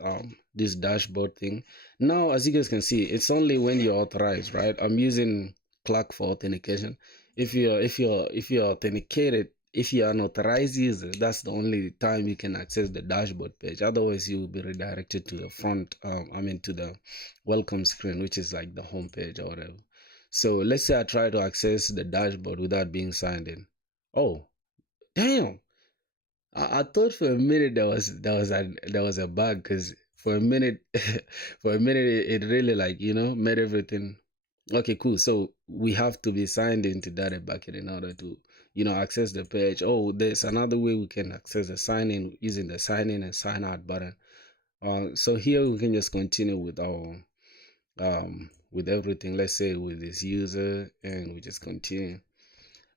dashboard thing. Now as you guys can see, it's only when you're authorized, right? I'm using Clark for authentication. If you're authenticated, if you're an authorized user, that's the only time you can access the dashboard page. Otherwise you will be redirected to the front, to the welcome screen, which is like the home page or whatever. So let's say I try to access the dashboard without being signed in. Oh, damn! I thought for a minute there was a bug, because for a minute for a minute it really like made everything okay. Cool. So we have to be signed into Data Bucket in order to access the page. Oh, there's another way we can access the sign in using the sign in and sign out button. So here we can just continue with our with everything. Let's say with this user, and we just continue.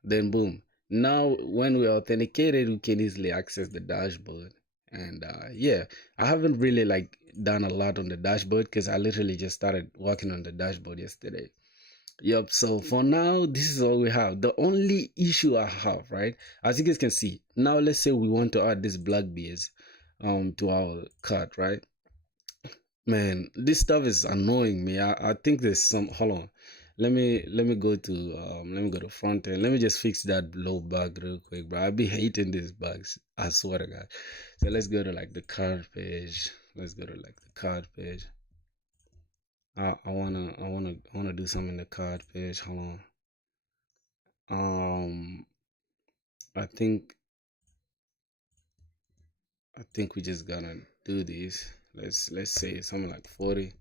Then boom. Now when we're authenticated, we can easily access the dashboard. And yeah, I haven't really like done a lot on the dashboard because I literally just started working on the dashboard yesterday. Yep, so for now, this is all we have. The only issue I have, right? As you guys can see, now let's say we want to add this black beers to our cart, right? Man, this stuff is annoying me. I think there's some. Hold on, let me go to front end. Let me just fix that low bug real quick, bro. I be hating these bugs. I swear to God. So let's go to like the card page. Let's go to like the card page. I wanna do something in the card page. Hold on. I think we just gonna do this. Let's say something like 40.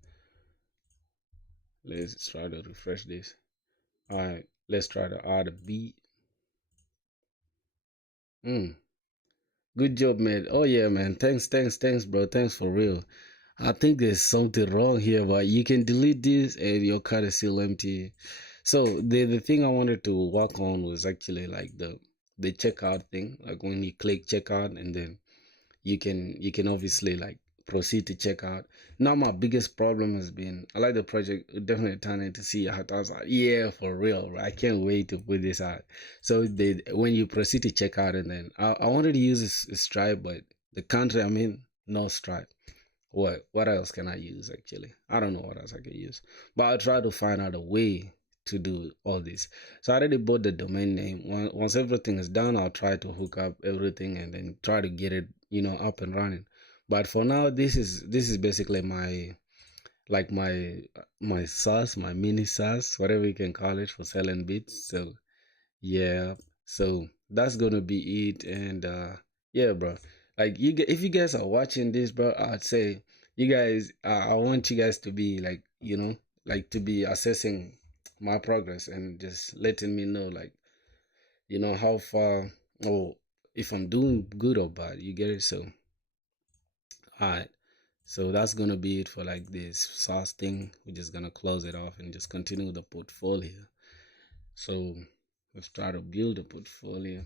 Let's try to refresh this. All right, let's try to add a beat. Mm, good job, man. Oh yeah, man. Thanks, bro. Thanks for real. I think there's something wrong here, but you can delete this and your card is still empty. So the thing I wanted to work on was actually like the checkout thing. Like when you click checkout and then you can obviously like proceed to check out. Now my biggest problem has been I like the project, definitely turning to see how I was like, yeah, for real, right? I can't wait to put this out. So when you proceed to check out and then I wanted to use Stripe, but the country I'm in, no Stripe. What else can I use actually? I don't know what else I can use. But I'll try to find out a way to do all this. So I already bought the domain name. Once everything is done, I'll try to hook up everything and then try to get it, up and running. But for now, this is basically my like my sauce, my mini sauce, whatever you can call it, for selling beats. So yeah, so that's gonna be it. And yeah, bro. Like if you guys are watching this, bro, I'd say you guys. I want you guys to be like, like to be assessing my progress and just letting me know, like, how far or if I'm doing good or bad. You get it? So, alright. So that's gonna be it for like this sauce thing. We're just gonna close it off and just continue with the portfolio. So Let's try to build a portfolio.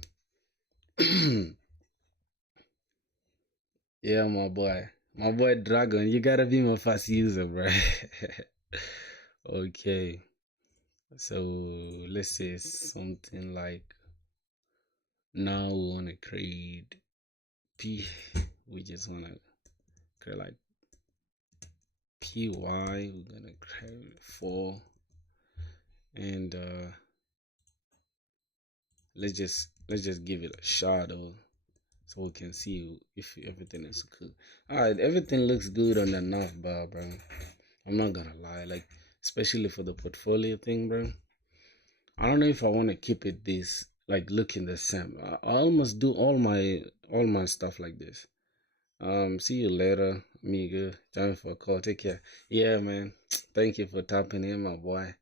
Yeah, my boy Dragon, you gotta be my fast user, bro. Okay, so let's say something like now we wanna create P. We just wanna create like py. We're gonna create 4, and let's just give it a shadow so we can see if everything is good. All right, everything looks good on the navbar, bro. I'm not gonna lie, like especially for the portfolio thing, bro. I don't know if I want to keep it this like looking the same. I almost do all my stuff like this. See you later, amiga. Time for a call. Take care. Yeah, man. Thank you for tapping in, my boy.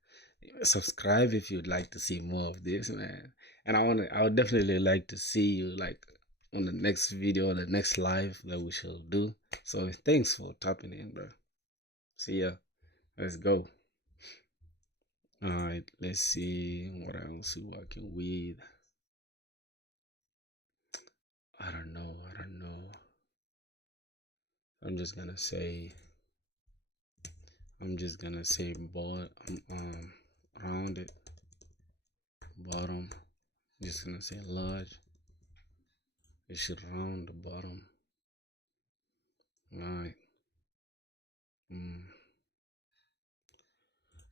Subscribe if you'd like to see more of this, man. And I would definitely like to see you like on the next video, the next live that we shall do. So thanks for tapping in, bro. See ya. Let's go. Alright, let's see what else we're working with. I don't know. I'm just gonna say round it bottom. Just gonna say large. It should round the bottom. Alright.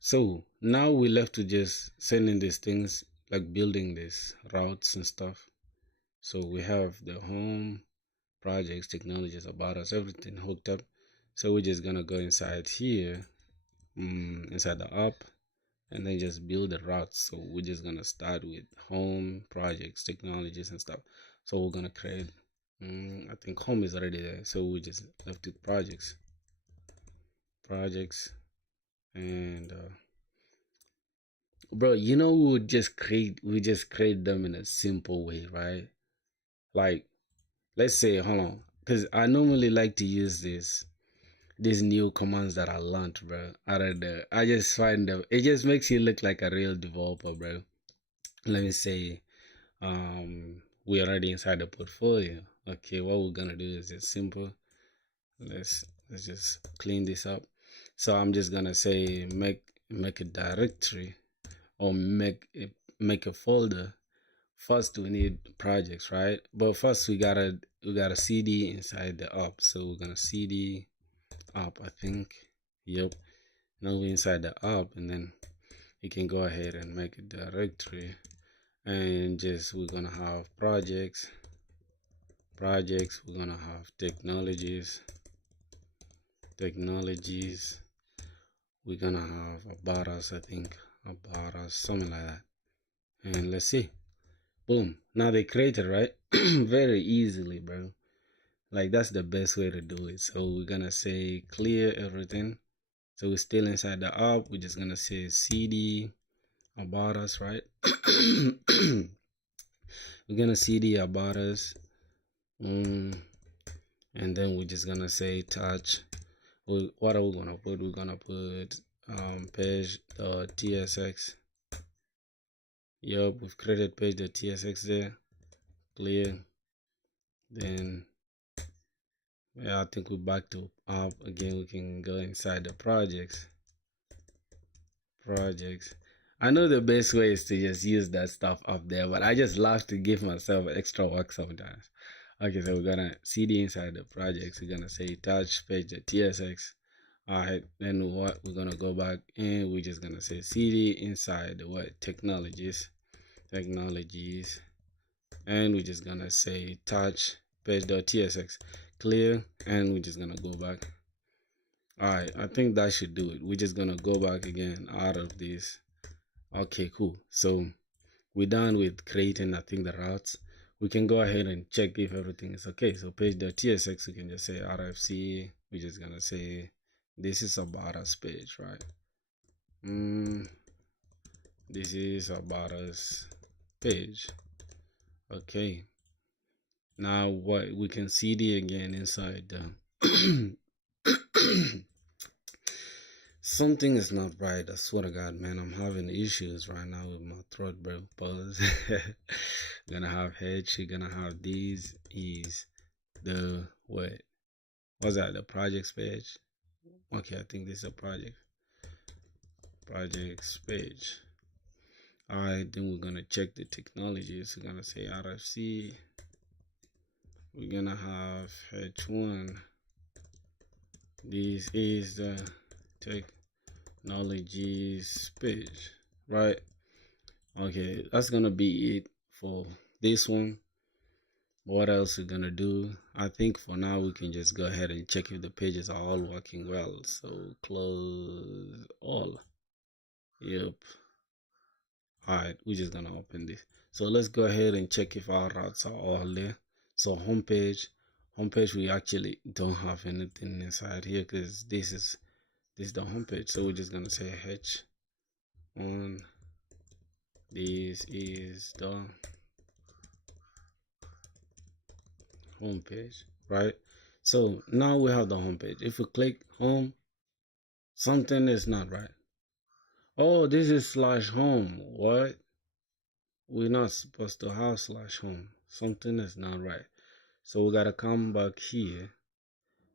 So now we left to just sending these things, like building these routes and stuff. So we have the home, projects, technologies, about us, everything hooked up. So we're just gonna go inside here, inside the app, and then just build the routes. So we're just gonna start with home, projects, technologies, and stuff. So we're gonna create. I think home is already there, so we just left with projects, and bro, we just create them in a simple way, right? Like, let's say, hold on, because I normally like to use these new commands that I learned, bro. Out of I just find them. It just makes you look like a real developer, bro. Let me say, we're already inside the portfolio. Okay, what we're gonna do is just simple. Let's just clean this up. So I'm just gonna say make a directory, or make a folder. First we need projects, right? But first we gotta cd inside the app. So we're gonna cd app, I think. Yep. Now we're inside the app, and then you can go ahead and make a directory, and just we're gonna have projects. We're gonna have technologies. We're gonna have about us, I think, about us, something like that. And let's see. Boom. Now they created, right? Very easily, bro. Like, that's the best way to do it. So we're gonna say clear everything. So we're still inside the app. We're just gonna say cd about us, right? We're gonna cd about us. And then we're just gonna say touch. What are we gonna put? We're gonna put page.tsx. Yup, we've created page.tsx there. Clear. Then yeah, I think we're back to app again. We can go inside the projects. I know the best way is to just use that stuff up there, but I just love to give myself extra work sometimes. Okay, so we're gonna cd inside the projects. We're gonna say touch page.tsx. Alright, then what we're gonna go back and we're just gonna say cd inside the what technologies, and we're just gonna say touch page.tsx clear, and we're just gonna go back. Alright, I think that should do it. We're just gonna go back again out of this. Okay, cool. So we're done with creating, I think, the routes. We can go ahead and check if everything is okay. So page.tsx, we can just say rfc. We're just gonna say this is about us page, right? This is about us page. Okay. Now what we can cd again inside the Something is not right. I swear to God, man. I'm having issues right now with my throat, bro. Pause. Gonna have H. You're gonna have these. Is the what? What's that? The projects page? Okay, I think this is a projects page. Alright, then we're gonna check the technologies. We're gonna say RFC. We're gonna have H1. This is the technologies page, right? Okay, that's gonna be it for this one. What else we're gonna do? I think for now we can just go ahead and check if the pages are all working well. So close all. Yep. Alright, we're just gonna open this. So let's go ahead and check if our routes are all there. So homepage we actually don't have anything inside here because this is the homepage. So we're just gonna say H1. This is the homepage, right? So now we have the homepage. If we click home, something is not right. Oh, this is /home. What? We're not supposed to have /home. Something is not right. So we gotta come back here.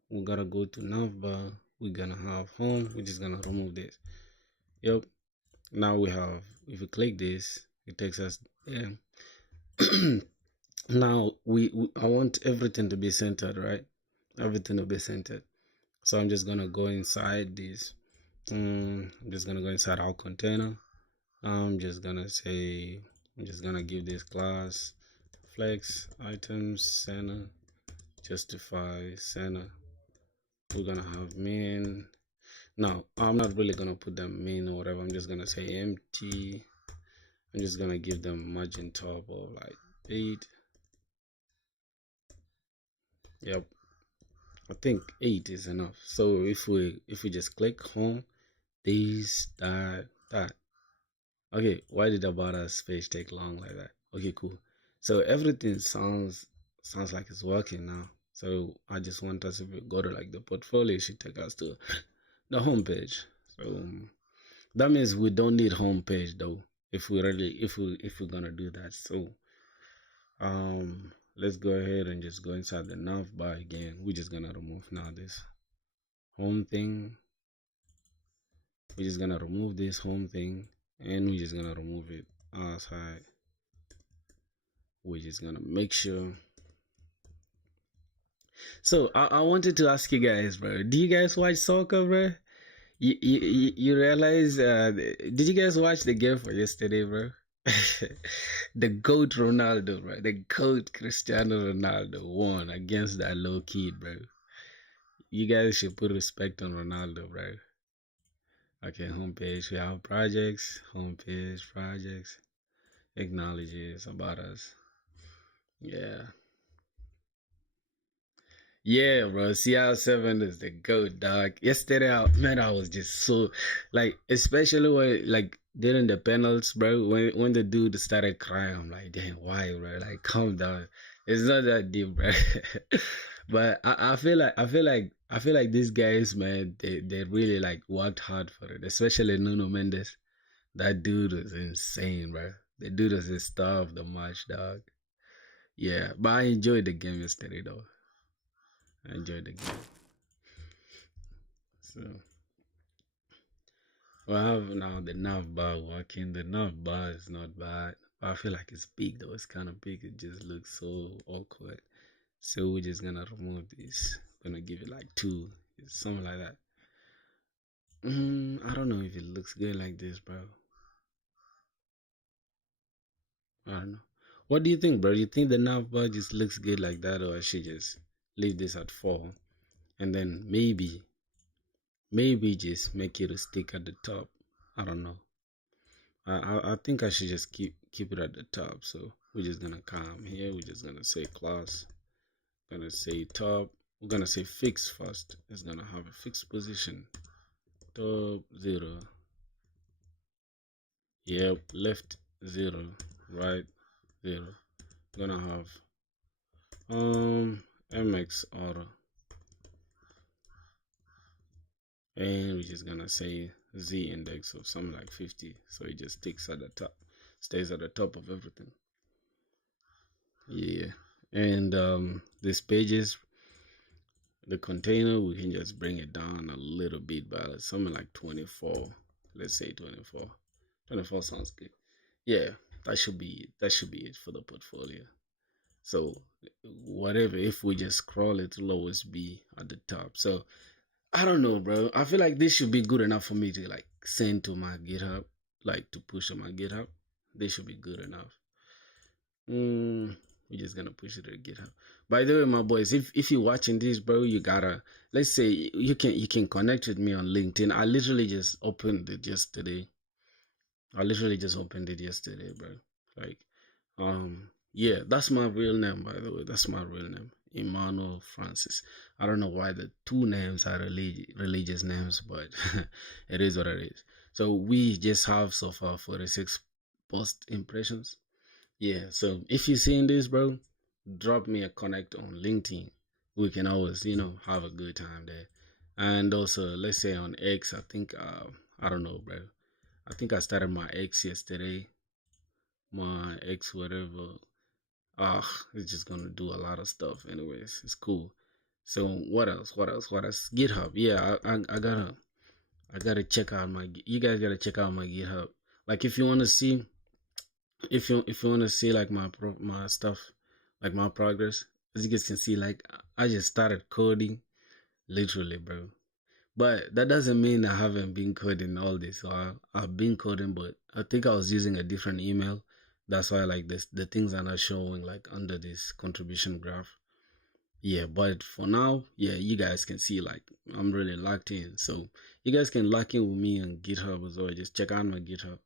We gotta go to navbar. We're gonna have home. We're just gonna remove this. Yep. Now we have, if we click this, it takes us there. Now I want everything to be centered, right? Everything to be centered. So I'm just gonna go inside this. I'm just gonna go inside our container. I'm just gonna give this class flex items center, justify center. We're gonna have main. Now I'm not really gonna put them main or whatever. I'm just gonna say empty. I'm just gonna give them margin top of like 8. Yep, I think 8 is enough. So if we just click home, this, that. Okay, why did about us page take long like that? Okay, cool. So everything sounds like it's working now. So I just want us, if we go to like the portfolio, it should take us to the home page. So that means we don't need home page though. If we're gonna do that. So let's go ahead and just go inside the navbar again. We're just gonna remove now this home thing. We're just gonna remove this home thing, and we're just gonna remove it outside. We're just gonna make sure. So I wanted to ask you guys, bro. Do you guys watch soccer, bro? You realize? Did you guys watch the game for yesterday, bro? The GOAT Ronaldo, bro. The GOAT Cristiano Ronaldo won against that low kid, bro. You guys should put respect on Ronaldo, bro. Okay, homepage. We have projects, homepage, projects, acknowledges about us. Yeah. Yeah, bro. CR7 is the GOAT, dog. Yesterday, I was just so, like, especially when, like, during the penalties, bro, when the dude started crying, I'm like, damn, why, bro? Like, calm down. It's not that deep, bro. But I feel like these guys, man, they really, like, worked hard for it, especially Nuno Mendes. That dude was insane, bro. The dude was the star of the match, dog. Yeah, but I enjoyed the game yesterday, though. I enjoyed the game. So we have now the navbar working. The navbar is not bad. But I feel like it's big though. It's kind of big. It just looks so awkward. So we're just gonna remove this. Gonna give it like 2. It's something like that. I don't know if it looks good like this, bro. I don't know. What do you think, bro? Do you think the navbar just looks good like that, or I should just leave this at 4 and then maybe just make it a stick at the top? I don't know. I think I should just keep it at the top. So we're just gonna come here. We're just gonna say class. Gonna say top. We're gonna say fix first. It's gonna have a fixed position. Top 0. Yep. Left 0. Right 0. Gonna have MX or and we're just gonna say Z index of something like 50, so it just sticks at the top, stays at the top of everything. Yeah, and this pages, the container, we can just bring it down a little bit by something like 24. Let's say 24. 24 sounds good. Yeah, that should be it for the portfolio. So whatever, if we just scroll, it will always be at the top. So I don't know, bro. I feel like this should be good enough for me to like send to my GitHub, like to push on my GitHub. This should be good enough. We're just gonna push it to GitHub. By the way, my boys, if you're watching this, bro, you gotta, let's say you can connect with me on LinkedIn. I literally just opened it yesterday. Bro. Like, yeah, that's my real name, by the way. That's my real name, Emmanuel Francis. I don't know why the two names are religious names, but it is what it is. So we just have so far 46 post impressions. Yeah, so if you're seeing this, bro, drop me a connect on LinkedIn. We can always, have a good time there. And also, let's say on X, I think, I don't know, bro. I think I started my X yesterday. My X, whatever. It's just gonna do a lot of stuff. Anyways, it's cool. So what else? GitHub. Yeah, I gotta check out my. You guys gotta check out my GitHub. Like if you wanna see, if you wanna see like my stuff, like my progress, as you guys can see, like I just started coding, literally, bro. But that doesn't mean I haven't been coding all this. So I've been coding, but I think I was using a different email. That's why like this the things are not showing like under this contribution graph. Yeah, but for now, yeah, you guys can see like I'm really locked in. So you guys can lock in with me on GitHub as well. Just check out my GitHub.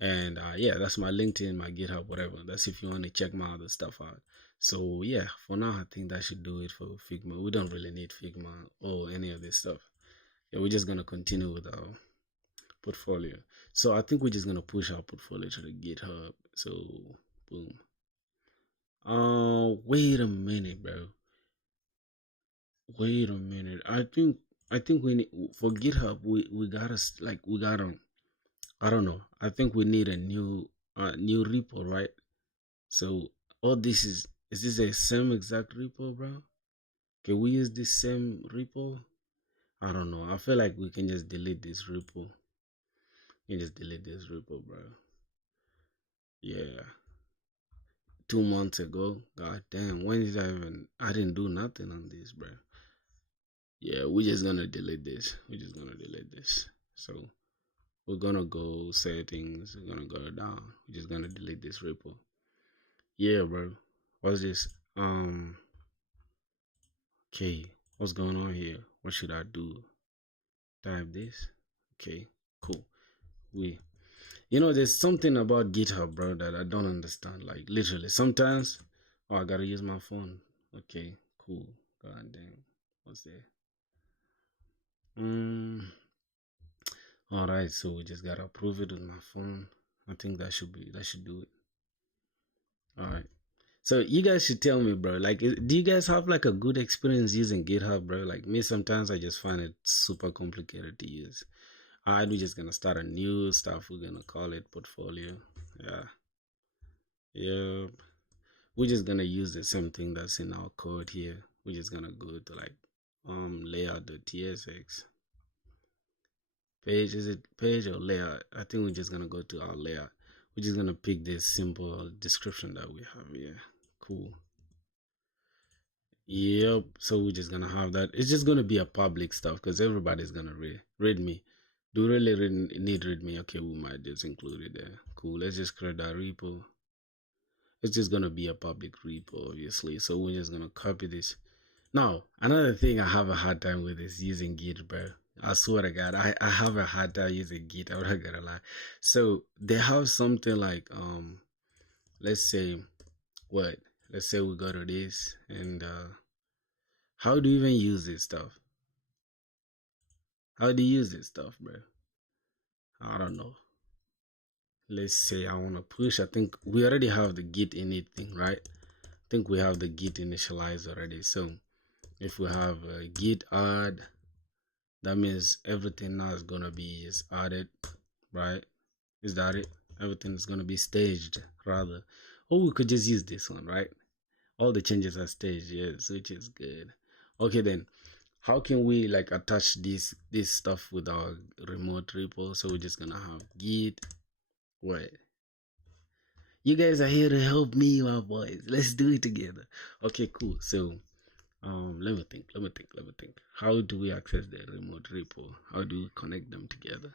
And yeah, that's my LinkedIn, my GitHub, whatever. That's if you want to check my other stuff out. So yeah, for now I think that should do it for Figma. We don't really need Figma or any of this stuff. Yeah, we're just gonna continue with our portfolio. So I think we're just gonna push our portfolio to the GitHub. So boom. Wait a minute, bro. Wait a minute. I think we need for GitHub we gotta like we gotta I don't know. I think we need a new repo, right? So all this is this a same exact repo, bro? Can we use this same repo? I don't know. I feel like we can just delete this repo. You just delete this repo, bro. Yeah. 2 months ago. God damn, when did I even? I didn't do nothing on this, bro. Yeah, we're just gonna delete this. We're just gonna delete this. So we're gonna go settings. We're gonna go down. We're just gonna delete this repo. Yeah, bro. What's this? Okay. What's going on here? What should I do? Type this. Okay. Cool. We. There's something about GitHub, bro, that I don't understand. Like literally, sometimes. Oh, I gotta use my phone. Okay. Cool. God damn. What's there? All right, so we just gotta approve it with my phone. I think that should do it. All right. So you guys should tell me, bro. Like, do you guys have like a good experience using GitHub, bro? Like me, sometimes I just find it super complicated to use. Alright, we're just gonna start a new stuff. We're gonna call it portfolio. Yeah. Yep. We're just gonna use the same thing that's in our code here. We're just gonna go to like layout.tsx. Page, is it page or layout? I think we're just gonna go to our layout. We're just gonna pick this simple description that we have here. Cool. Yep. So we're just gonna have that. It's just gonna be a public stuff because everybody's gonna read me. Do we really need read me? Okay, we might just include it there. Cool. Let's just create that repo. It's just gonna be a public repo, obviously. So we're just gonna copy this. Now, another thing I have a hard time with is using Git, bro. I swear to God, I have a hard time using Git. I'm not gonna lie. So they have something like let's say what? Let's say we go to this and how do you even use this stuff? How do you use this stuff, bro? I don't know. Let's say I want to push. I think we already have the git init thing, right? I think we have the git initialized already. So if we have git add That means everything now is gonna be is added, right? Is that it? Everything is gonna be staged rather. Or we could just use this one, right? All the changes are staged, yes, which is good. Okay then, how can we like attach this stuff with our remote repo? So we're just gonna have git what? You guys are here to help me, my boys. Let's do it together. Okay, cool. So let me think. How do we access the remote repo? How do we connect them together?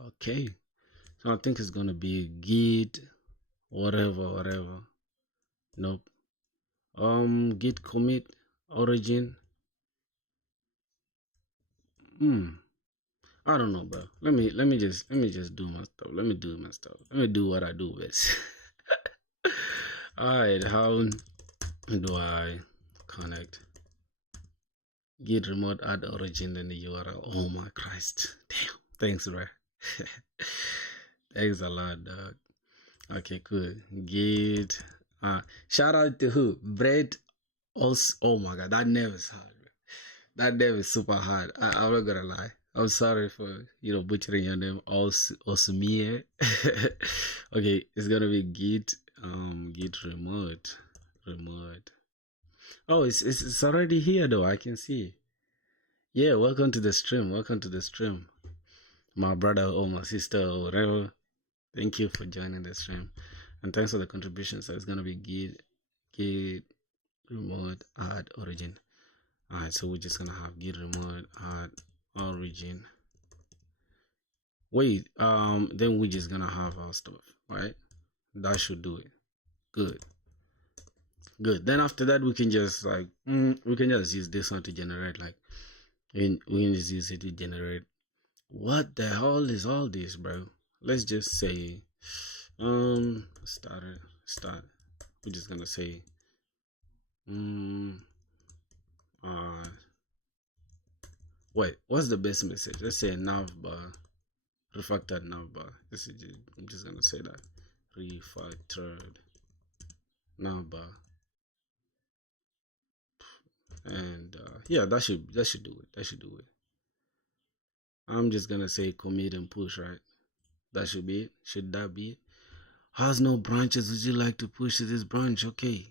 Okay. So I think it's gonna be git whatever. Nope. Git commit origin. I don't know, bro. Let me just do my stuff. Let me do my stuff. Let me do what I do best. Alright, how do I connect? Git remote add origin in the URL. Oh my Christ. Damn. Thanks, bro. Thanks a lot, dog. Okay, cool. Git. Shout out to who? Brett. Also, oh my god, that name is hard. Bro. That name is super hard. I'm not gonna lie. I'm sorry for butchering your name. Osumie. Okay, it's gonna be Git Git remote. Oh, it's already here though. I can see. Yeah, welcome to the stream. Welcome to the stream, my brother or my sister or whatever. Thank you for joining the stream, and thanks for the contribution. So it's gonna be Git remote add origin. Alright, so we're just gonna have Git remote add origin. Wait, then we're just gonna have our stuff, right? That should do it. Good. Then after that, we can just like we can just use this one to generate like we can just use it to generate. What the hell is all this, bro? Let's just say start. We're just gonna say wait, what's the best message? Let's say navbar. Refactored navbar. I'm just gonna say that. Refactored navbar. And yeah, that should do it. I'm just gonna say commit and push, right? That should be it. Should that be it? Has no branches. Would you like to push to this branch? Okay.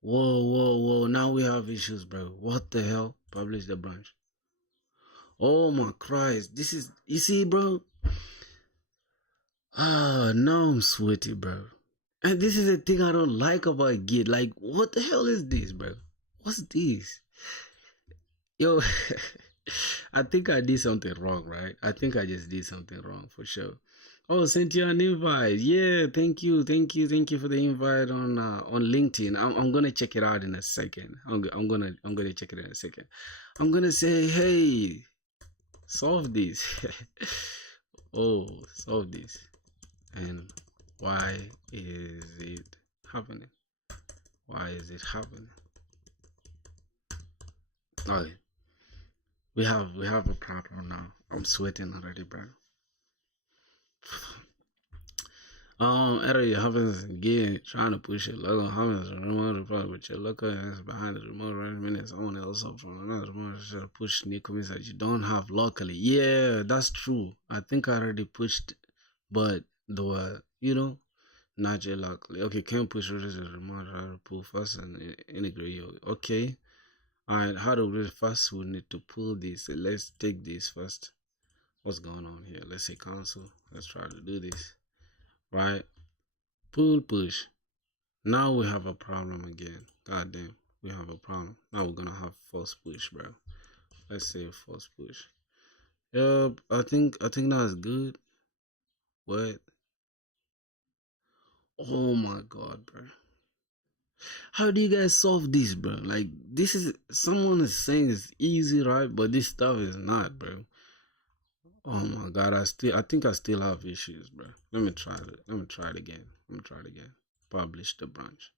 Whoa. Now we have issues, bro. What the hell? Publish the branch. Oh my Christ. This is, you see, bro? Now I'm sweaty, bro. And this is the thing I don't like about Git. Like, what the hell is this, bro? What's this? Yo, I think I did something wrong, right? I think I just did something wrong for sure. Oh, sent you an invite. Yeah, thank you for the invite on LinkedIn. I'm gonna check it out in a second. I'm gonna check it in a second. I'm gonna say, hey, solve this. Oh, solve this. And why is it happening? Okay. We have a problem now. I'm sweating already, bro. Error happens again, trying to push it. Logo happens remote report with your local is behind the remote arrangement. Someone else up from another remote should push new commits that you don't have locally. Yeah, that's true. I think I already pushed, but the not yet locally. Okay, can push the remote pull first and integrate you. Okay. Alright, how do we first we need to pull this? Let's take this first. What's going on here? Let's say console. Let's try to do this. Right? Pull push. Now we have a problem again. God damn, we have a problem. Now we're gonna have force push, bro. Let's say force push. Yep, I think that's good. What? Oh my god, bro. How do you guys solve this, bro? Like this is someone is saying it's easy, right? But this stuff is not, bro. Oh my god, I think I still have issues, bro. Let me try it again. Publish the branch.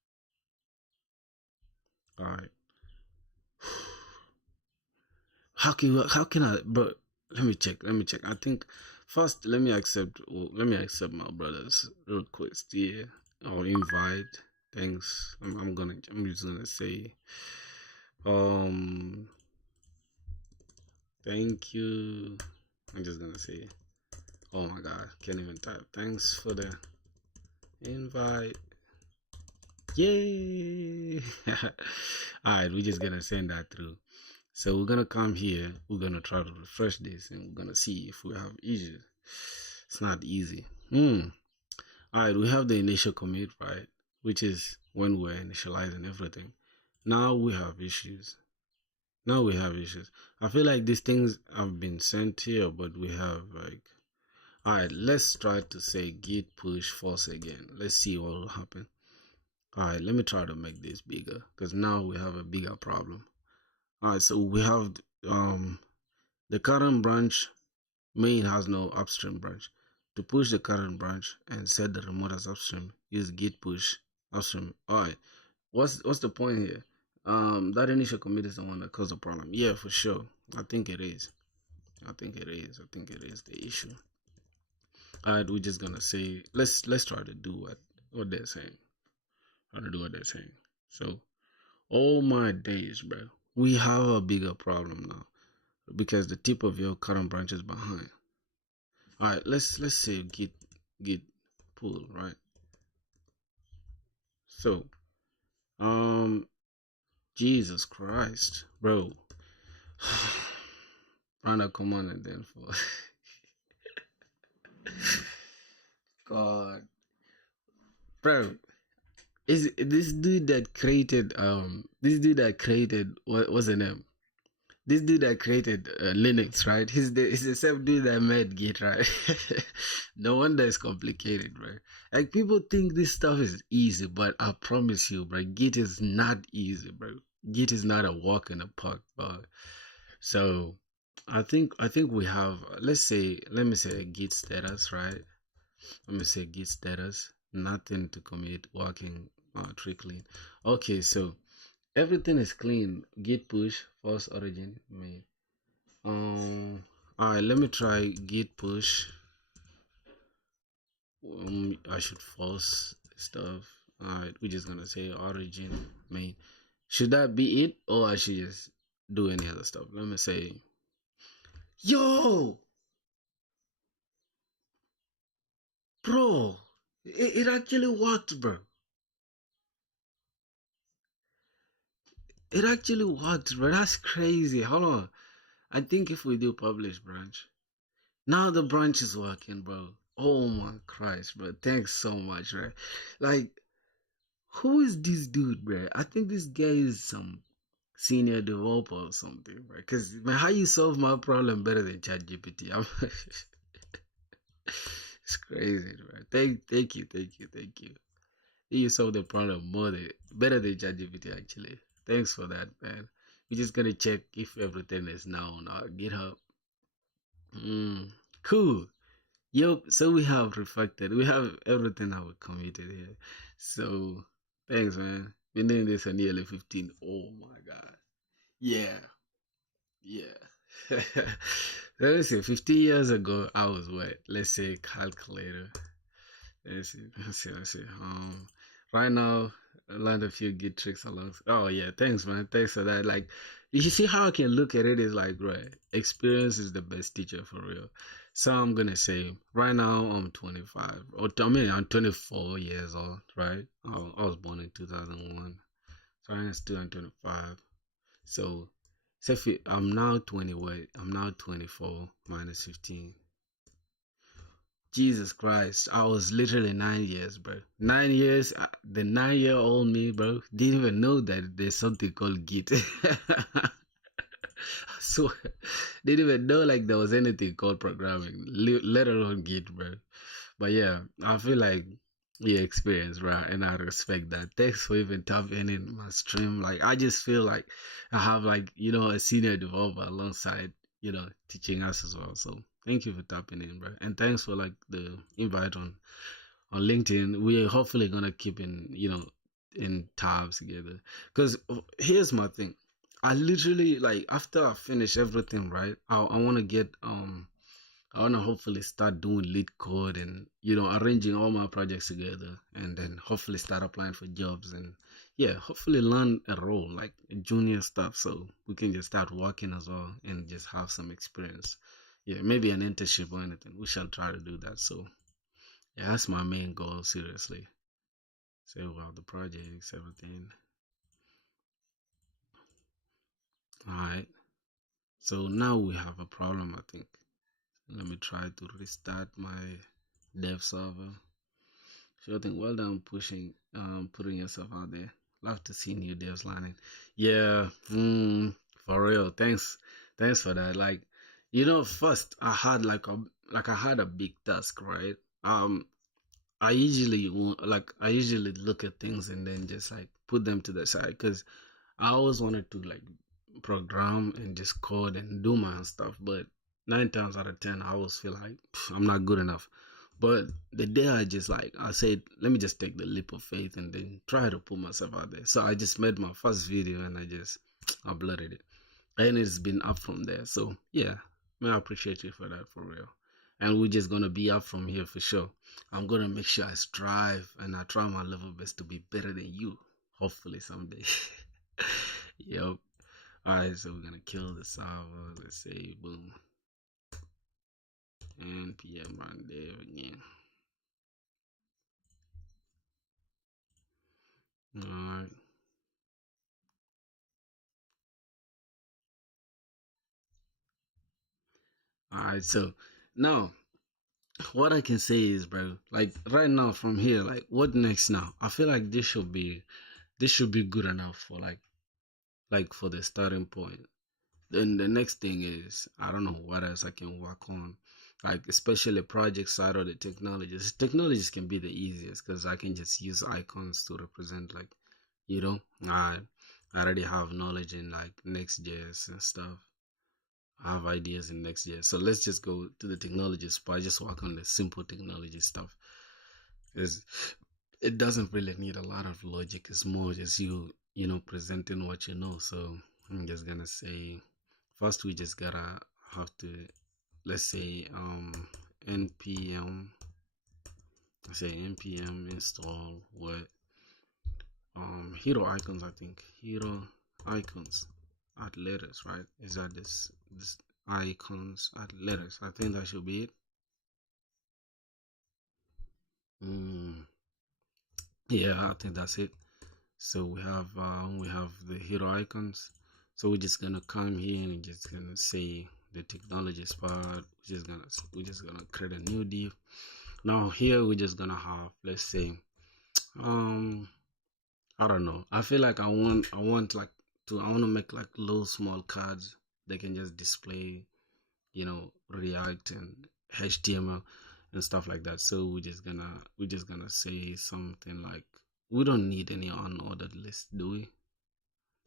Alright. How can I, bro? Let me check. I think first let me accept my brother's request here or invite. Thanks. I'm just gonna say Thank you. I'm just gonna say, oh my god, can't even type. Thanks for the invite. Yay! Alright, we're just gonna send that through. So we're gonna come here, we're gonna try to refresh this, and we're gonna see if we have issues. It's not easy. Alright, we have the initial commit, right? Which is when we're initializing everything. Now we have issues. I feel like these things have been sent here, but we have like, alright, let's try to say git push false again. Let's see what will happen. Alright, let me try to make this bigger because now we have a bigger problem. Alright, so we have the current branch main has no upstream branch. To push the current branch and set the remote as upstream, use git push upstream. Alright, what's the point here? That initial commit is the one that caused the problem. Yeah, for sure. I think it is. I think it is the issue. Alright, we're just gonna say let's try to do what they're saying. Try to do what they're saying. So, oh my days, bro. We have a bigger problem now because the tip of your current branch is behind. Alright, let's say git pull, right? So, Jesus Christ, bro. Run a command and then for God, bro. Is this dude that created what's the name? This dude that created Linux, right? He's the same dude that made Git, right? No wonder it's complicated, bro. Like people think this stuff is easy, but I promise you, bro, Git is not easy, bro. Git is not a walk in the park, bro. So I think we have let me say git status, right? Let me say git status, nothing to commit, working trickling. Okay, so everything is clean. Git push, false origin, me. Alright, let me try git push. I should false stuff. Alright, we're just gonna say origin main. Should that be it, or I should just do any other stuff? Let me say, yo, bro, it actually worked, bro. It actually worked, bro. That's crazy. Hold on. I think if we do publish branch, now the branch is working, bro. Oh my Christ, bro. Thanks so much, bro. Like, who is this dude, bro? I think this guy is some senior developer or something, bro. Because, man, how you solve my problem better than ChatGPT? It's crazy, bro. Thank you. You solve the problem better than ChatGPT, actually. Thanks for that, man. We're just gonna check if everything is now on our GitHub. Cool. Yep. So we have refactored. We have everything that we committed here. So thanks, man. Been doing this for nearly 15. Oh my god. Yeah. Yeah. Let me see. 15 years ago, I was what? Let's say calculator. Let's see. Right now, I learned a few good tricks along. Oh yeah, thanks, man. Thanks for that. Like, you see how I can look at it is like, right? Experience is the best teacher for real. So I'm gonna say, right now I'm 25. I'm 24 years old, right? I was born in 2001, so I'm still 25. So, I'm now 20. Wait, I'm now 24 minus 15. Jesus Christ, I was literally 9 years, bro. 9 years, the 9-year-old me, bro, didn't even know that there's something called Git. So, didn't even know like there was anything called programming, let alone Git, bro. But yeah, I feel like you experienced, right? And I respect that. Thanks for even tapping in my stream. Like, I just feel like I have like, a senior developer alongside, teaching us as well. So thank you for tapping in, bro. And thanks for like the invite on LinkedIn. We're hopefully gonna keep in tabs together. Cause here's my thing. I literally like after I finish everything, right? I wanna get I want to hopefully start doing lead code and arranging all my projects together, and then hopefully start applying for jobs and yeah, hopefully learn a role like junior stuff, so we can just start working as well and just have some experience. Yeah, maybe an internship or anything. We shall try to do that. So yeah, that's my main goal. Seriously, say about the projects, everything. All right. So now we have a problem. I think. Let me try to restart my dev server. Sure thing. Well done putting yourself out there. Love to see new devs learning. Yeah, for real. Thanks for that. Like, first I had I had a big task, right? I usually look at things and then just like put them to the side because I always wanted to like program and just code and do my own stuff, but 9 times out of 10, I always feel like I'm not good enough. But the day I said, let me just take the leap of faith and then try to put myself out there. So I just made my first video and I just uploaded it, and it's been up from there. So yeah, man, I appreciate you for that, for real. And we're just gonna be up from here for sure. I'm gonna make sure I strive and I try my level best to be better than you. Hopefully someday. Yep. Alright, so we're gonna kill the server. Let's say boom. npm run dev again. Alright. Alright, so now what I can say is, bro, like right now from here, like what next now? I feel like this should be good enough for like for the starting point. Then the next thing is I don't know what else I can work on, like especially project side or the technologies. Technologies can be the easiest because I can just use icons to represent like, you know, I already have knowledge in like Next.js and stuff. I have ideas in Next.js. So let's just go to the technologies part. Just work on the simple technology stuff. Because it doesn't really need a lot of logic. It's more just presenting what you know. So I'm just gonna say first we just gotta have to, let's say npm install what hero icons. I think hero icons at letters, right? Is that this icons at letters? I think that should be it. mm, yeah, I think that's it. So we have the hero icons. So we're just gonna come here and just gonna say the technologies part. We're just gonna create a new div. Now here we're just gonna have, let's say, um I don't know. I feel like I want like I want to make like little small cards that can just display, React and HTML and stuff like that. So we're just gonna say something like, we don't need any unordered list, do we?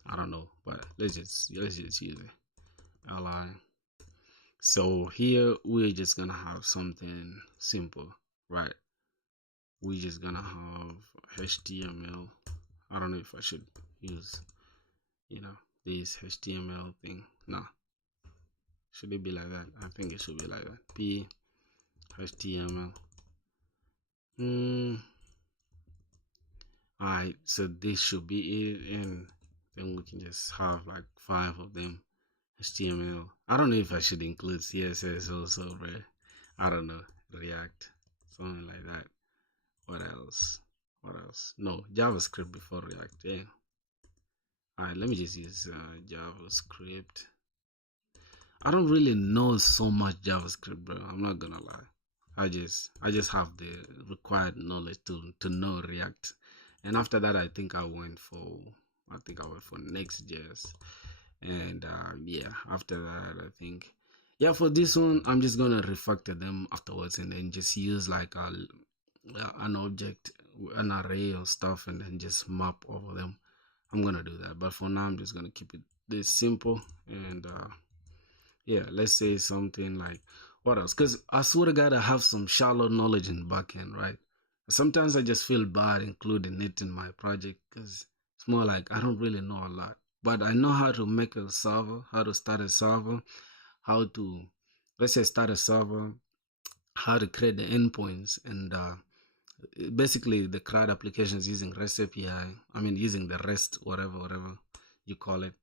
I don't know, but let's just use it. Li. So here we're just gonna have something simple, right? We're just gonna have HTML. I don't know if I should use, this HTML thing. No, should it be like that? I think it should be like that. P HTML. Alright, so this should be it, and then we can just have like 5 of them. HTML. I don't know if I should include CSS also, bro. I don't know. React, something like that. What else? What else? No, JavaScript before React. Yeah. Alright, let me just use JavaScript. I don't really know so much JavaScript, bro. I'm not gonna lie. I just have the required knowledge to know React, and after that, I think I went for Next.js, and yeah, after that, I think, yeah, for this one, I'm just gonna refactor them afterwards, and then just use like an object, an array of stuff, and then just map over them. I'm gonna do that, but for now, I'm just gonna keep it this simple, and yeah, let's say something like, what else? Because I swear to God, I have some shallow knowledge in backend, right? Sometimes I just feel bad including it in my project because it's more like I don't really know a lot. But I know how to make a server, how to start a server, how to, let's say, start a server, how to create the endpoints, and basically the CRUD application is using REST API. I mean, using the REST, whatever you call it,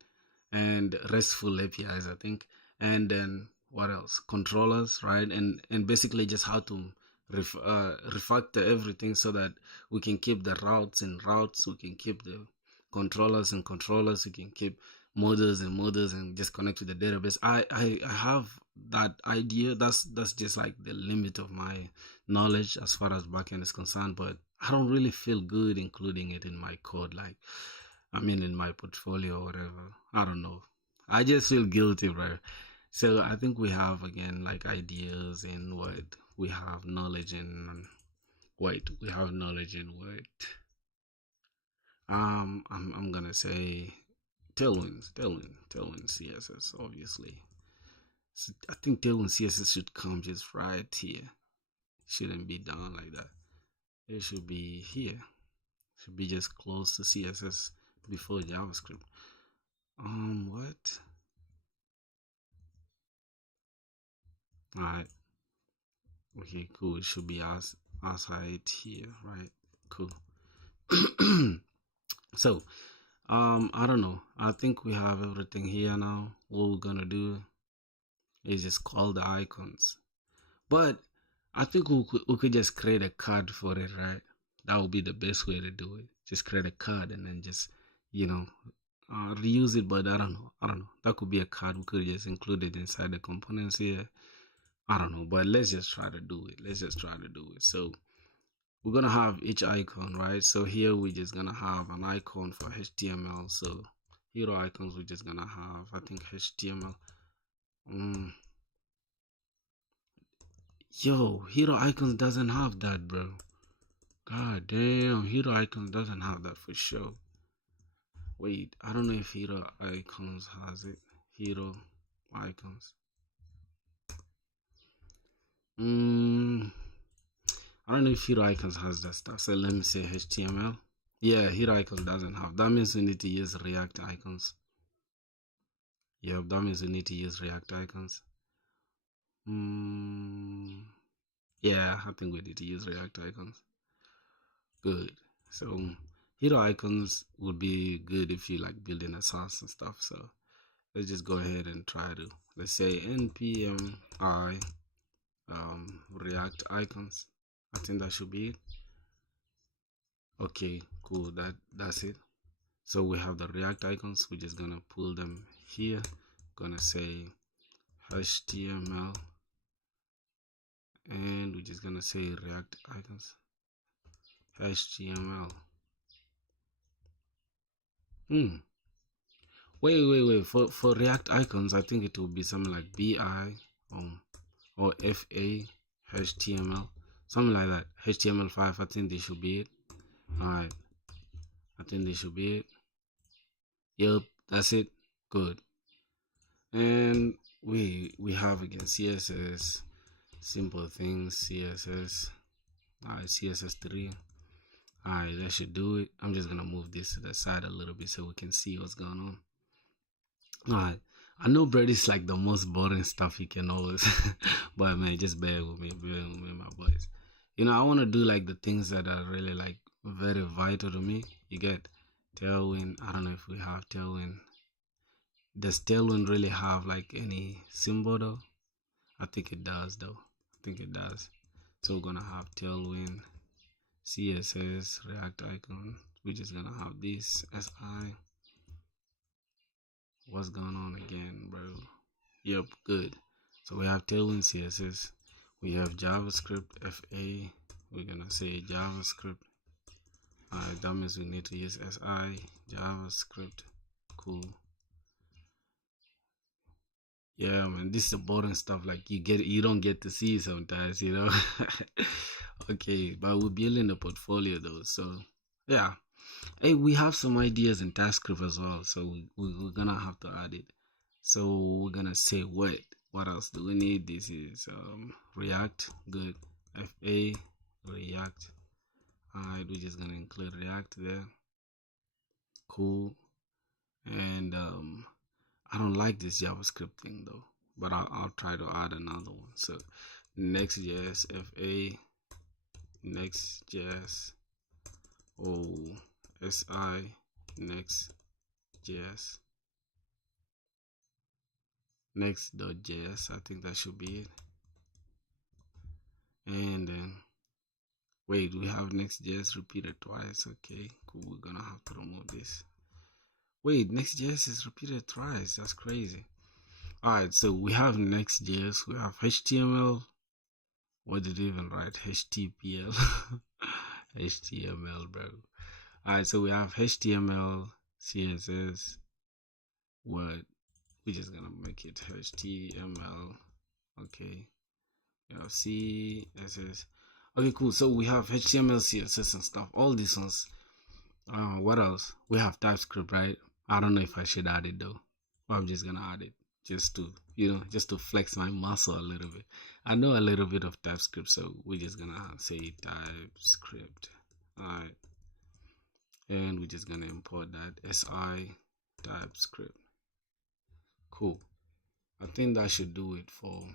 and RESTful APIs, I think. And then what else? Controllers, right? And basically just how to refactor everything so that we can keep the routes in routes, we can keep the controllers and controllers, we can keep models and models, and just connect to the database. I have that idea. That's just like the limit of my knowledge as far as backend is concerned, but I don't really feel good including it in my code, like I mean in my portfolio or whatever. I don't know. I just feel guilty, bro. So I think we have again like ideas in what we have knowledge in. Wait, we have knowledge in what? I'm gonna say Tailwind CSS, obviously. So I think Tailwind CSS should come just right here. Shouldn't be down like that. It should be here. Should be just close to CSS before JavaScript. What? Alright. Okay, cool. It should be outside here, right? Cool. So, I don't know. I think we have everything here now. What we're gonna do is just call the icons. But I think we could just create a card for it, right? That would be the best way to do it. Just create a card and then just, you know, reuse it. But I don't know. That could be a card. We could just include it inside the components here. I don't know. But let's just try to do it. So we're going to have each icon, right? So here we're just going to have an icon for HTML. So hero icons, we're just going to have, I think, HTML. Yo, hero icons doesn't have that, bro. God damn, hero icons doesn't have that for sure. Wait, I don't know if hero icons has it. Hero icons. I don't know if hero icons has that stuff. So let me say HTML. Yeah, hero icons doesn't have. That means we need to use React icons. Yep, that means we need to use React icons. Yeah, I think we need to use React icons. Good. So hero icons would be good if you like building a SaaS and stuff. So let's just go ahead and try to, let's say npm I React icons. I think that should be it. Okay, cool. That's it. So we have the React icons. We're just gonna pull them here. Gonna say HTML, and we're just gonna say React icons. HTML. Wait. For React icons, I think it will be something like BI or FA HTML, something like that. HTML5. I think they should be it. Alright, I think they should be it. Yep, that's it. Good. And we have again CSS, simple things. CSS. Alright, CSS3. Alright, that should do it. I'm just gonna move this to the side a little bit so we can see what's going on. Alright, I know bread is like the most boring stuff you can always but man, just bear with me, my boys. You know, I want to do like the things that are really like very vital to me. You get Tailwind. I don't know if we have Tailwind. Does Tailwind really have like any symbol though? I think it does though. I think it does. So we're gonna have Tailwind, CSS, React icon. We're just gonna have this SI. What's going on again, bro? Yep, good. So we have Tailwind CSS. We have JavaScript FA. We're gonna say JavaScript. That means we need to use SI JavaScript. Cool. Yeah, man, this is the boring stuff. Like you don't get to see sometimes, you know. Okay, but we're building a portfolio though, so yeah. Hey, we have some ideas in TypeScript as well, so we're gonna have to add it. So we're gonna say what else do we need? This is React. Good. FA React. Alright, we're just gonna include React there. Cool. And I don't like this JavaScript thing though, but I'll try to add another one. So Next.js FA Next.js. Oh, si next.js. Next.js. I think that should be it. And then wait, we have next.js repeated twice. Okay, cool. We're gonna have to remove this. Wait, next.js is repeated twice. That's crazy. Alright, so we have next.js, we have HTML. What did it even write? HTML. HTML, bro. Alright, so we have HTML, CSS. What? We're just gonna make it HTML. Okay. We have CSS. Okay, cool. So we have HTML, CSS, and stuff. All these ones. What else? We have TypeScript, right? I don't know if I should add it though. But I'm just gonna add it just to, just to flex my muscle a little bit. I know a little bit of TypeScript, so we're just gonna say TypeScript. Alright. And we're just gonna import that si TypeScript. Cool. I think that should do it for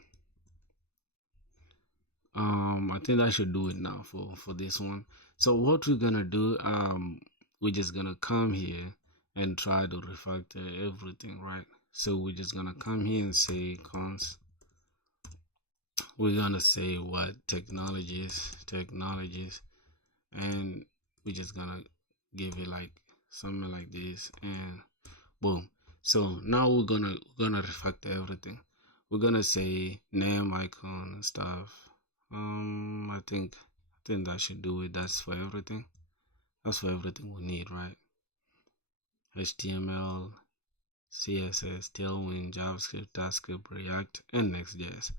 I think that should do it now for this one. So what we're gonna do, we're just gonna come here and try to refactor everything, right? So we're just gonna come here and say const. We're gonna say what technologies, and we're just gonna give it like something like this, and boom. So now we're gonna refactor everything. We're gonna say name, icon, and stuff. I think that should do it. That's for everything. That's for everything we need, right? HTML, CSS, Tailwind, JavaScript, TypeScript, React, and Next.js.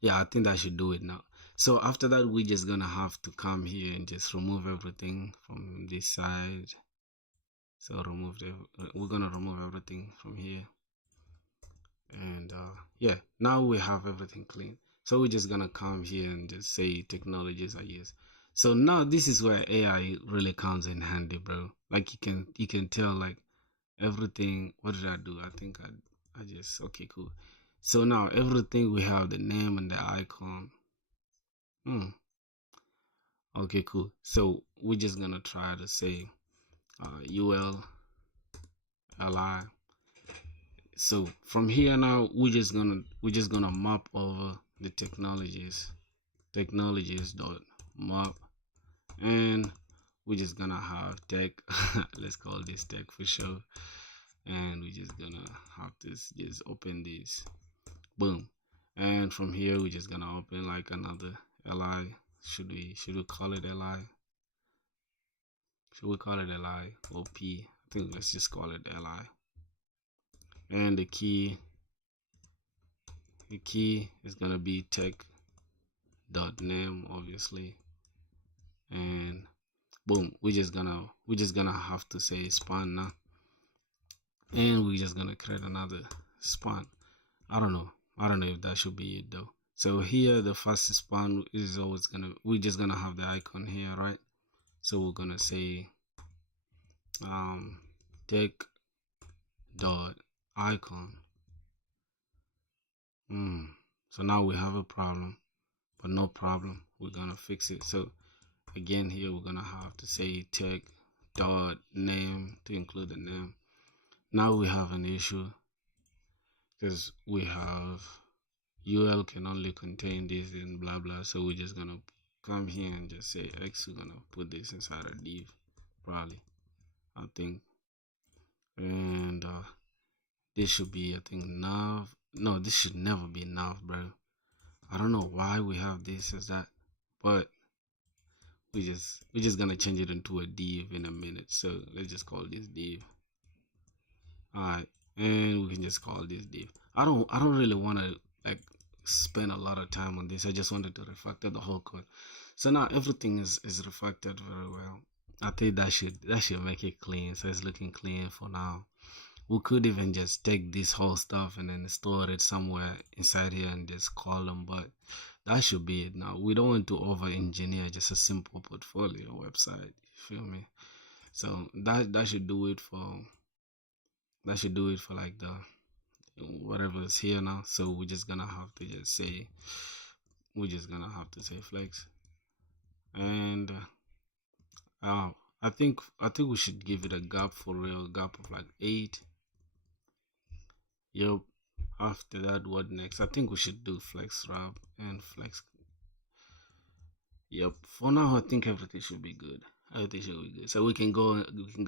Yeah, I think that should do it now. So after that, we're just gonna have to come here and just remove everything from this side. So we're gonna remove everything from here. And yeah, now we have everything clean. So we're just gonna come here and just say technologies I use. So now this is where AI really comes in handy, bro. Like you can tell like everything. What did I do? I think I just okay, cool. So now everything we have the name and the icon. Okay, cool. So we're just gonna try to say UL li. So from here now we're just gonna map over the technologies dot map, and we're just gonna have tech. Let's call this tech for sure. And we're just gonna have this, just open this, boom. And from here we're just gonna open like another li. Should we call it li? Should we call it li or p? I think let's just call it li. And the key is gonna be tech dot name, obviously. And boom, we're just gonna have to say span now, and we're just gonna create another span. I don't know if that should be it though. So here the first span is always we're just gonna have the icon here, right? So we're gonna say tech dot icon. So now we have a problem, but no problem, we're gonna fix it. So again, here we're gonna have to say tech dot name to include the name. Now we have an issue because we have UL can only contain this and blah blah. So we're just gonna come here and just say X. We're gonna put this inside a div, probably, I think. And this should be, I think, nav. No, this should never be nav, bro. I don't know why we have this as that, but we're just gonna change it into a div in a minute. So let's just call this div. Alright, and we can just call this div. I don't really want to like spend a lot of time on this. I just wanted to refactor the whole code. So now everything is refactored very well. I think that should make it clean. So it's looking clean for now. We could even just take this whole stuff and then store it somewhere inside here and just call them, but that should be it now. We don't want to over engineer just a simple portfolio website, you feel me? So that should do it for like the whatever is here now. So we're just gonna have to say flex, and I think we should give it a gap for real, gap of like 8. Yep. After that, what next? I think we should do flex wrap and flex. Yep. For now, I think everything should be good. Everything should be good. So we can go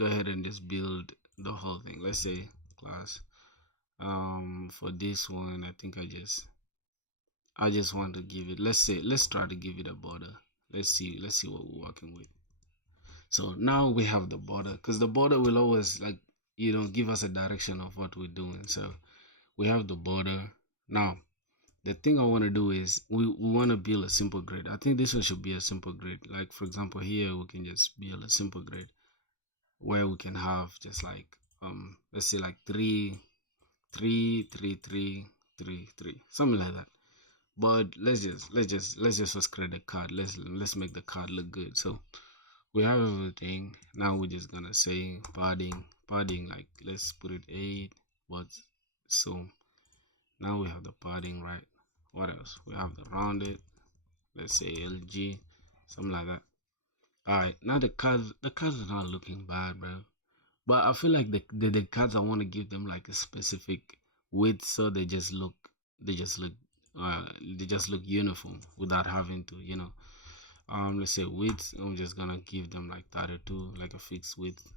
ahead and just build the whole thing. Let's say class. For this one, I think I just want to give it. Let's try to give it a border. Let's see what we're working with. So now we have the border, because the border will always like give us a direction of what we're doing. So we have the border. Now the thing I want to do is we want to build a simple grid. I think this one should be a simple grid. Like for example, here we can just build a simple grid where we can have just like let's say like 3 3 3 3 3 3, something like that. But let's just first create a card. Let's make the card look good. So we have everything. Now we're just gonna say padding, like let's put it 8. But so now we have the padding, right? What else? We have the rounded, let's say LG, something like that. Alright, now the cards are not looking bad, bro. But I feel like the cards, I want to give them like a specific width, so they just look they just look uniform without having to, let's say width. I'm just gonna give them like 32, like a fixed width,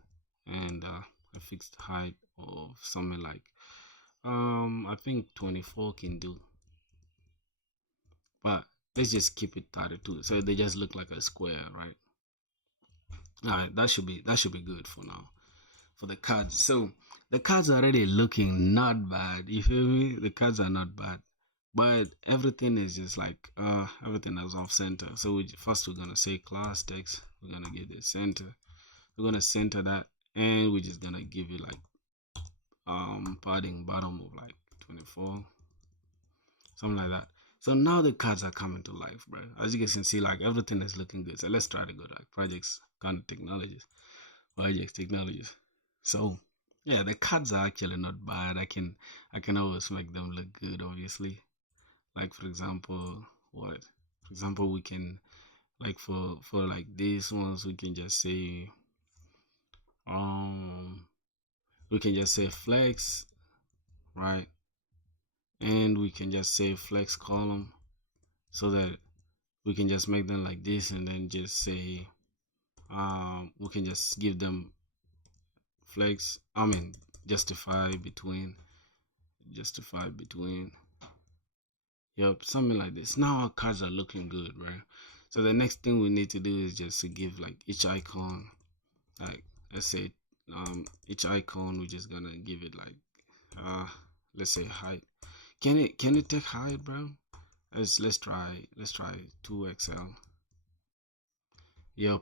and a fixed height of something like I think 24 can do. But let's just keep it 32, so they just look like a square, right? Alright, that should be good for now for the cards. So the cards are already looking not bad. You feel me? The cards are not bad, but everything is just like everything is off center. So first we're gonna say class text. We're gonna give it center. We're gonna center that, and we're just gonna give it like padding bottom of like 24, something like that. So now the cards are coming to life, bro. As you guys can see, like everything is looking good. So let's try to go to like projects, kind of technologies. So yeah, the cards are actually not bad. I can always make them look good, obviously. Like for example, we can, like for like these ones, we can just say flex, right? And we can just say flex column, so that we can just make them like this, and then just say we can just give them flex, justify between, yep, something like this. Now our cards are looking good, right? So the next thing we need to do is just to give like each icon, like let's say each icon, we're just gonna give it like let's say height. Can it take height, bro? Let's try 2XL. Yep,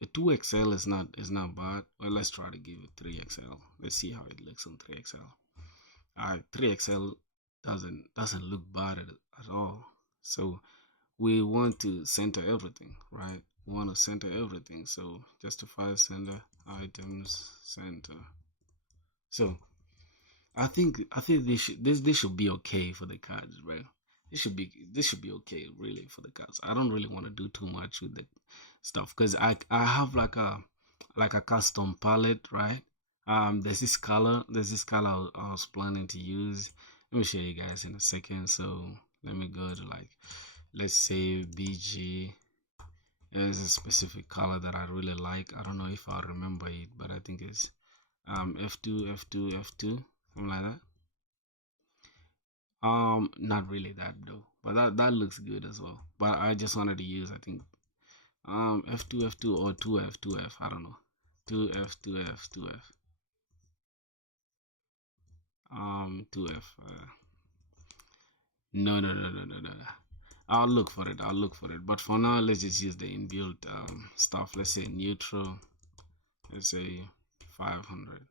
the 2XL is not bad. Well, let's try to give it 3XL. Let's see how it looks on 3XL. Alright, 3XL doesn't look bad at all. So we want to center everything, right? We want to center everything. So justify center, items center. So I think this should be okay for the cards, right? This should be okay really for the cards. I don't really want to do too much with the stuff, because I have like a custom palette, right? There's this color I was planning to use. Let me show you guys in a second. So let me go to like, let's say BG. There's a specific color that I really like. I don't know if I remember it, but I think it's F2, something like that. Not really that though, but that looks good as well. But I just wanted to use, I think, F2 or 2F. I don't know, 2F 2F. No. I'll look for it. But for now, let's just use the inbuilt stuff. Let's say neutral. Let's say 500.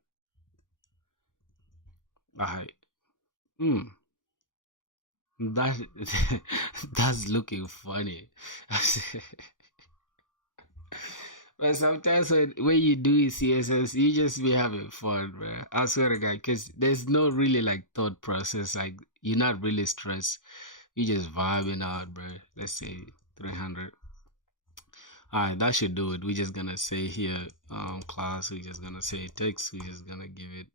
Alright. That that's looking funny. But sometimes when you do CSS, you just be having fun, bro. I swear to God, because there's no really like thought process. Like you're not really stressed. You just vibing out, bro. Let's say 300. Alright, that should do it. We're just gonna say here class, we're just gonna say text, we're just gonna give it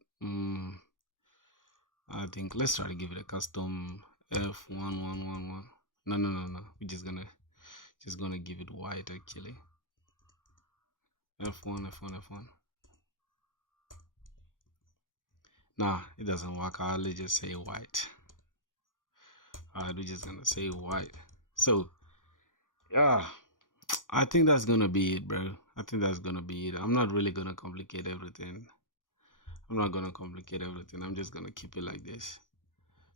I think let's try to give it a custom F1111. No. We're just gonna give it white actually. F1. Nah, it doesn't work. I'll just say white. Alright, we're just gonna say white. So yeah, I think that's gonna be it, bro. I think that's gonna be it. I'm not really gonna complicate everything. I'm just gonna keep it like this.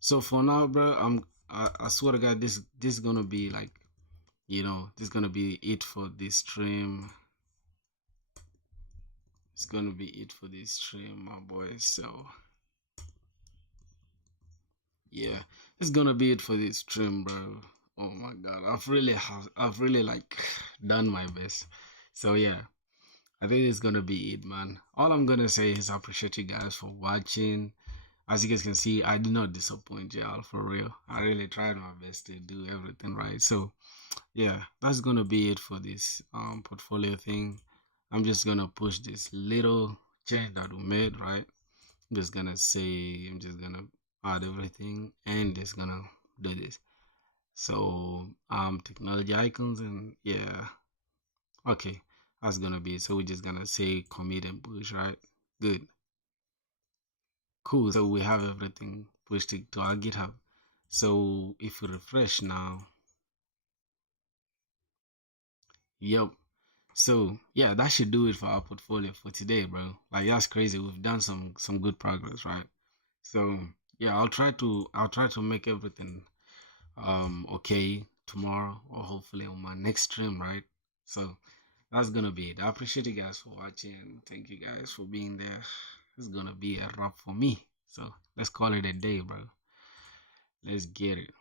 So for now, bro, I swear to God, this is gonna be like, this is gonna be it for this stream. It's gonna be it for this stream, my boys. So yeah, it's gonna be it for this stream, bro. Oh my God, I've really like done my best. So yeah, I think it's gonna be it, man. All I'm gonna say is I appreciate you guys for watching. As you guys can see, I did not disappoint y'all, for real. I really tried my best to do everything right. So yeah, that's gonna be it for this portfolio thing. I'm just gonna push this little change that we made, right? I'm just gonna add everything and just gonna do this. So technology icons, and yeah, okay, that's gonna be it. So we're just gonna say commit and push, right? Good. Cool. So we have everything pushed to our GitHub. So if we refresh now, yep. So yeah, that should do it for our portfolio for today, bro. Like that's crazy. We've done some good progress, right? So yeah, I'll try to make everything okay tomorrow, or hopefully on my next stream, right? So that's gonna be it. I appreciate you guys for watching. Thank you guys for being there. It's gonna be a wrap for me. So let's call it a day, bro. Let's get it.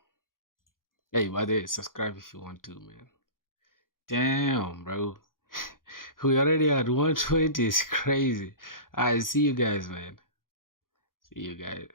Hey, by the way, subscribe if you want to, man. Damn, bro. We already at 120. It's crazy. Alright, see you guys, man. See you guys.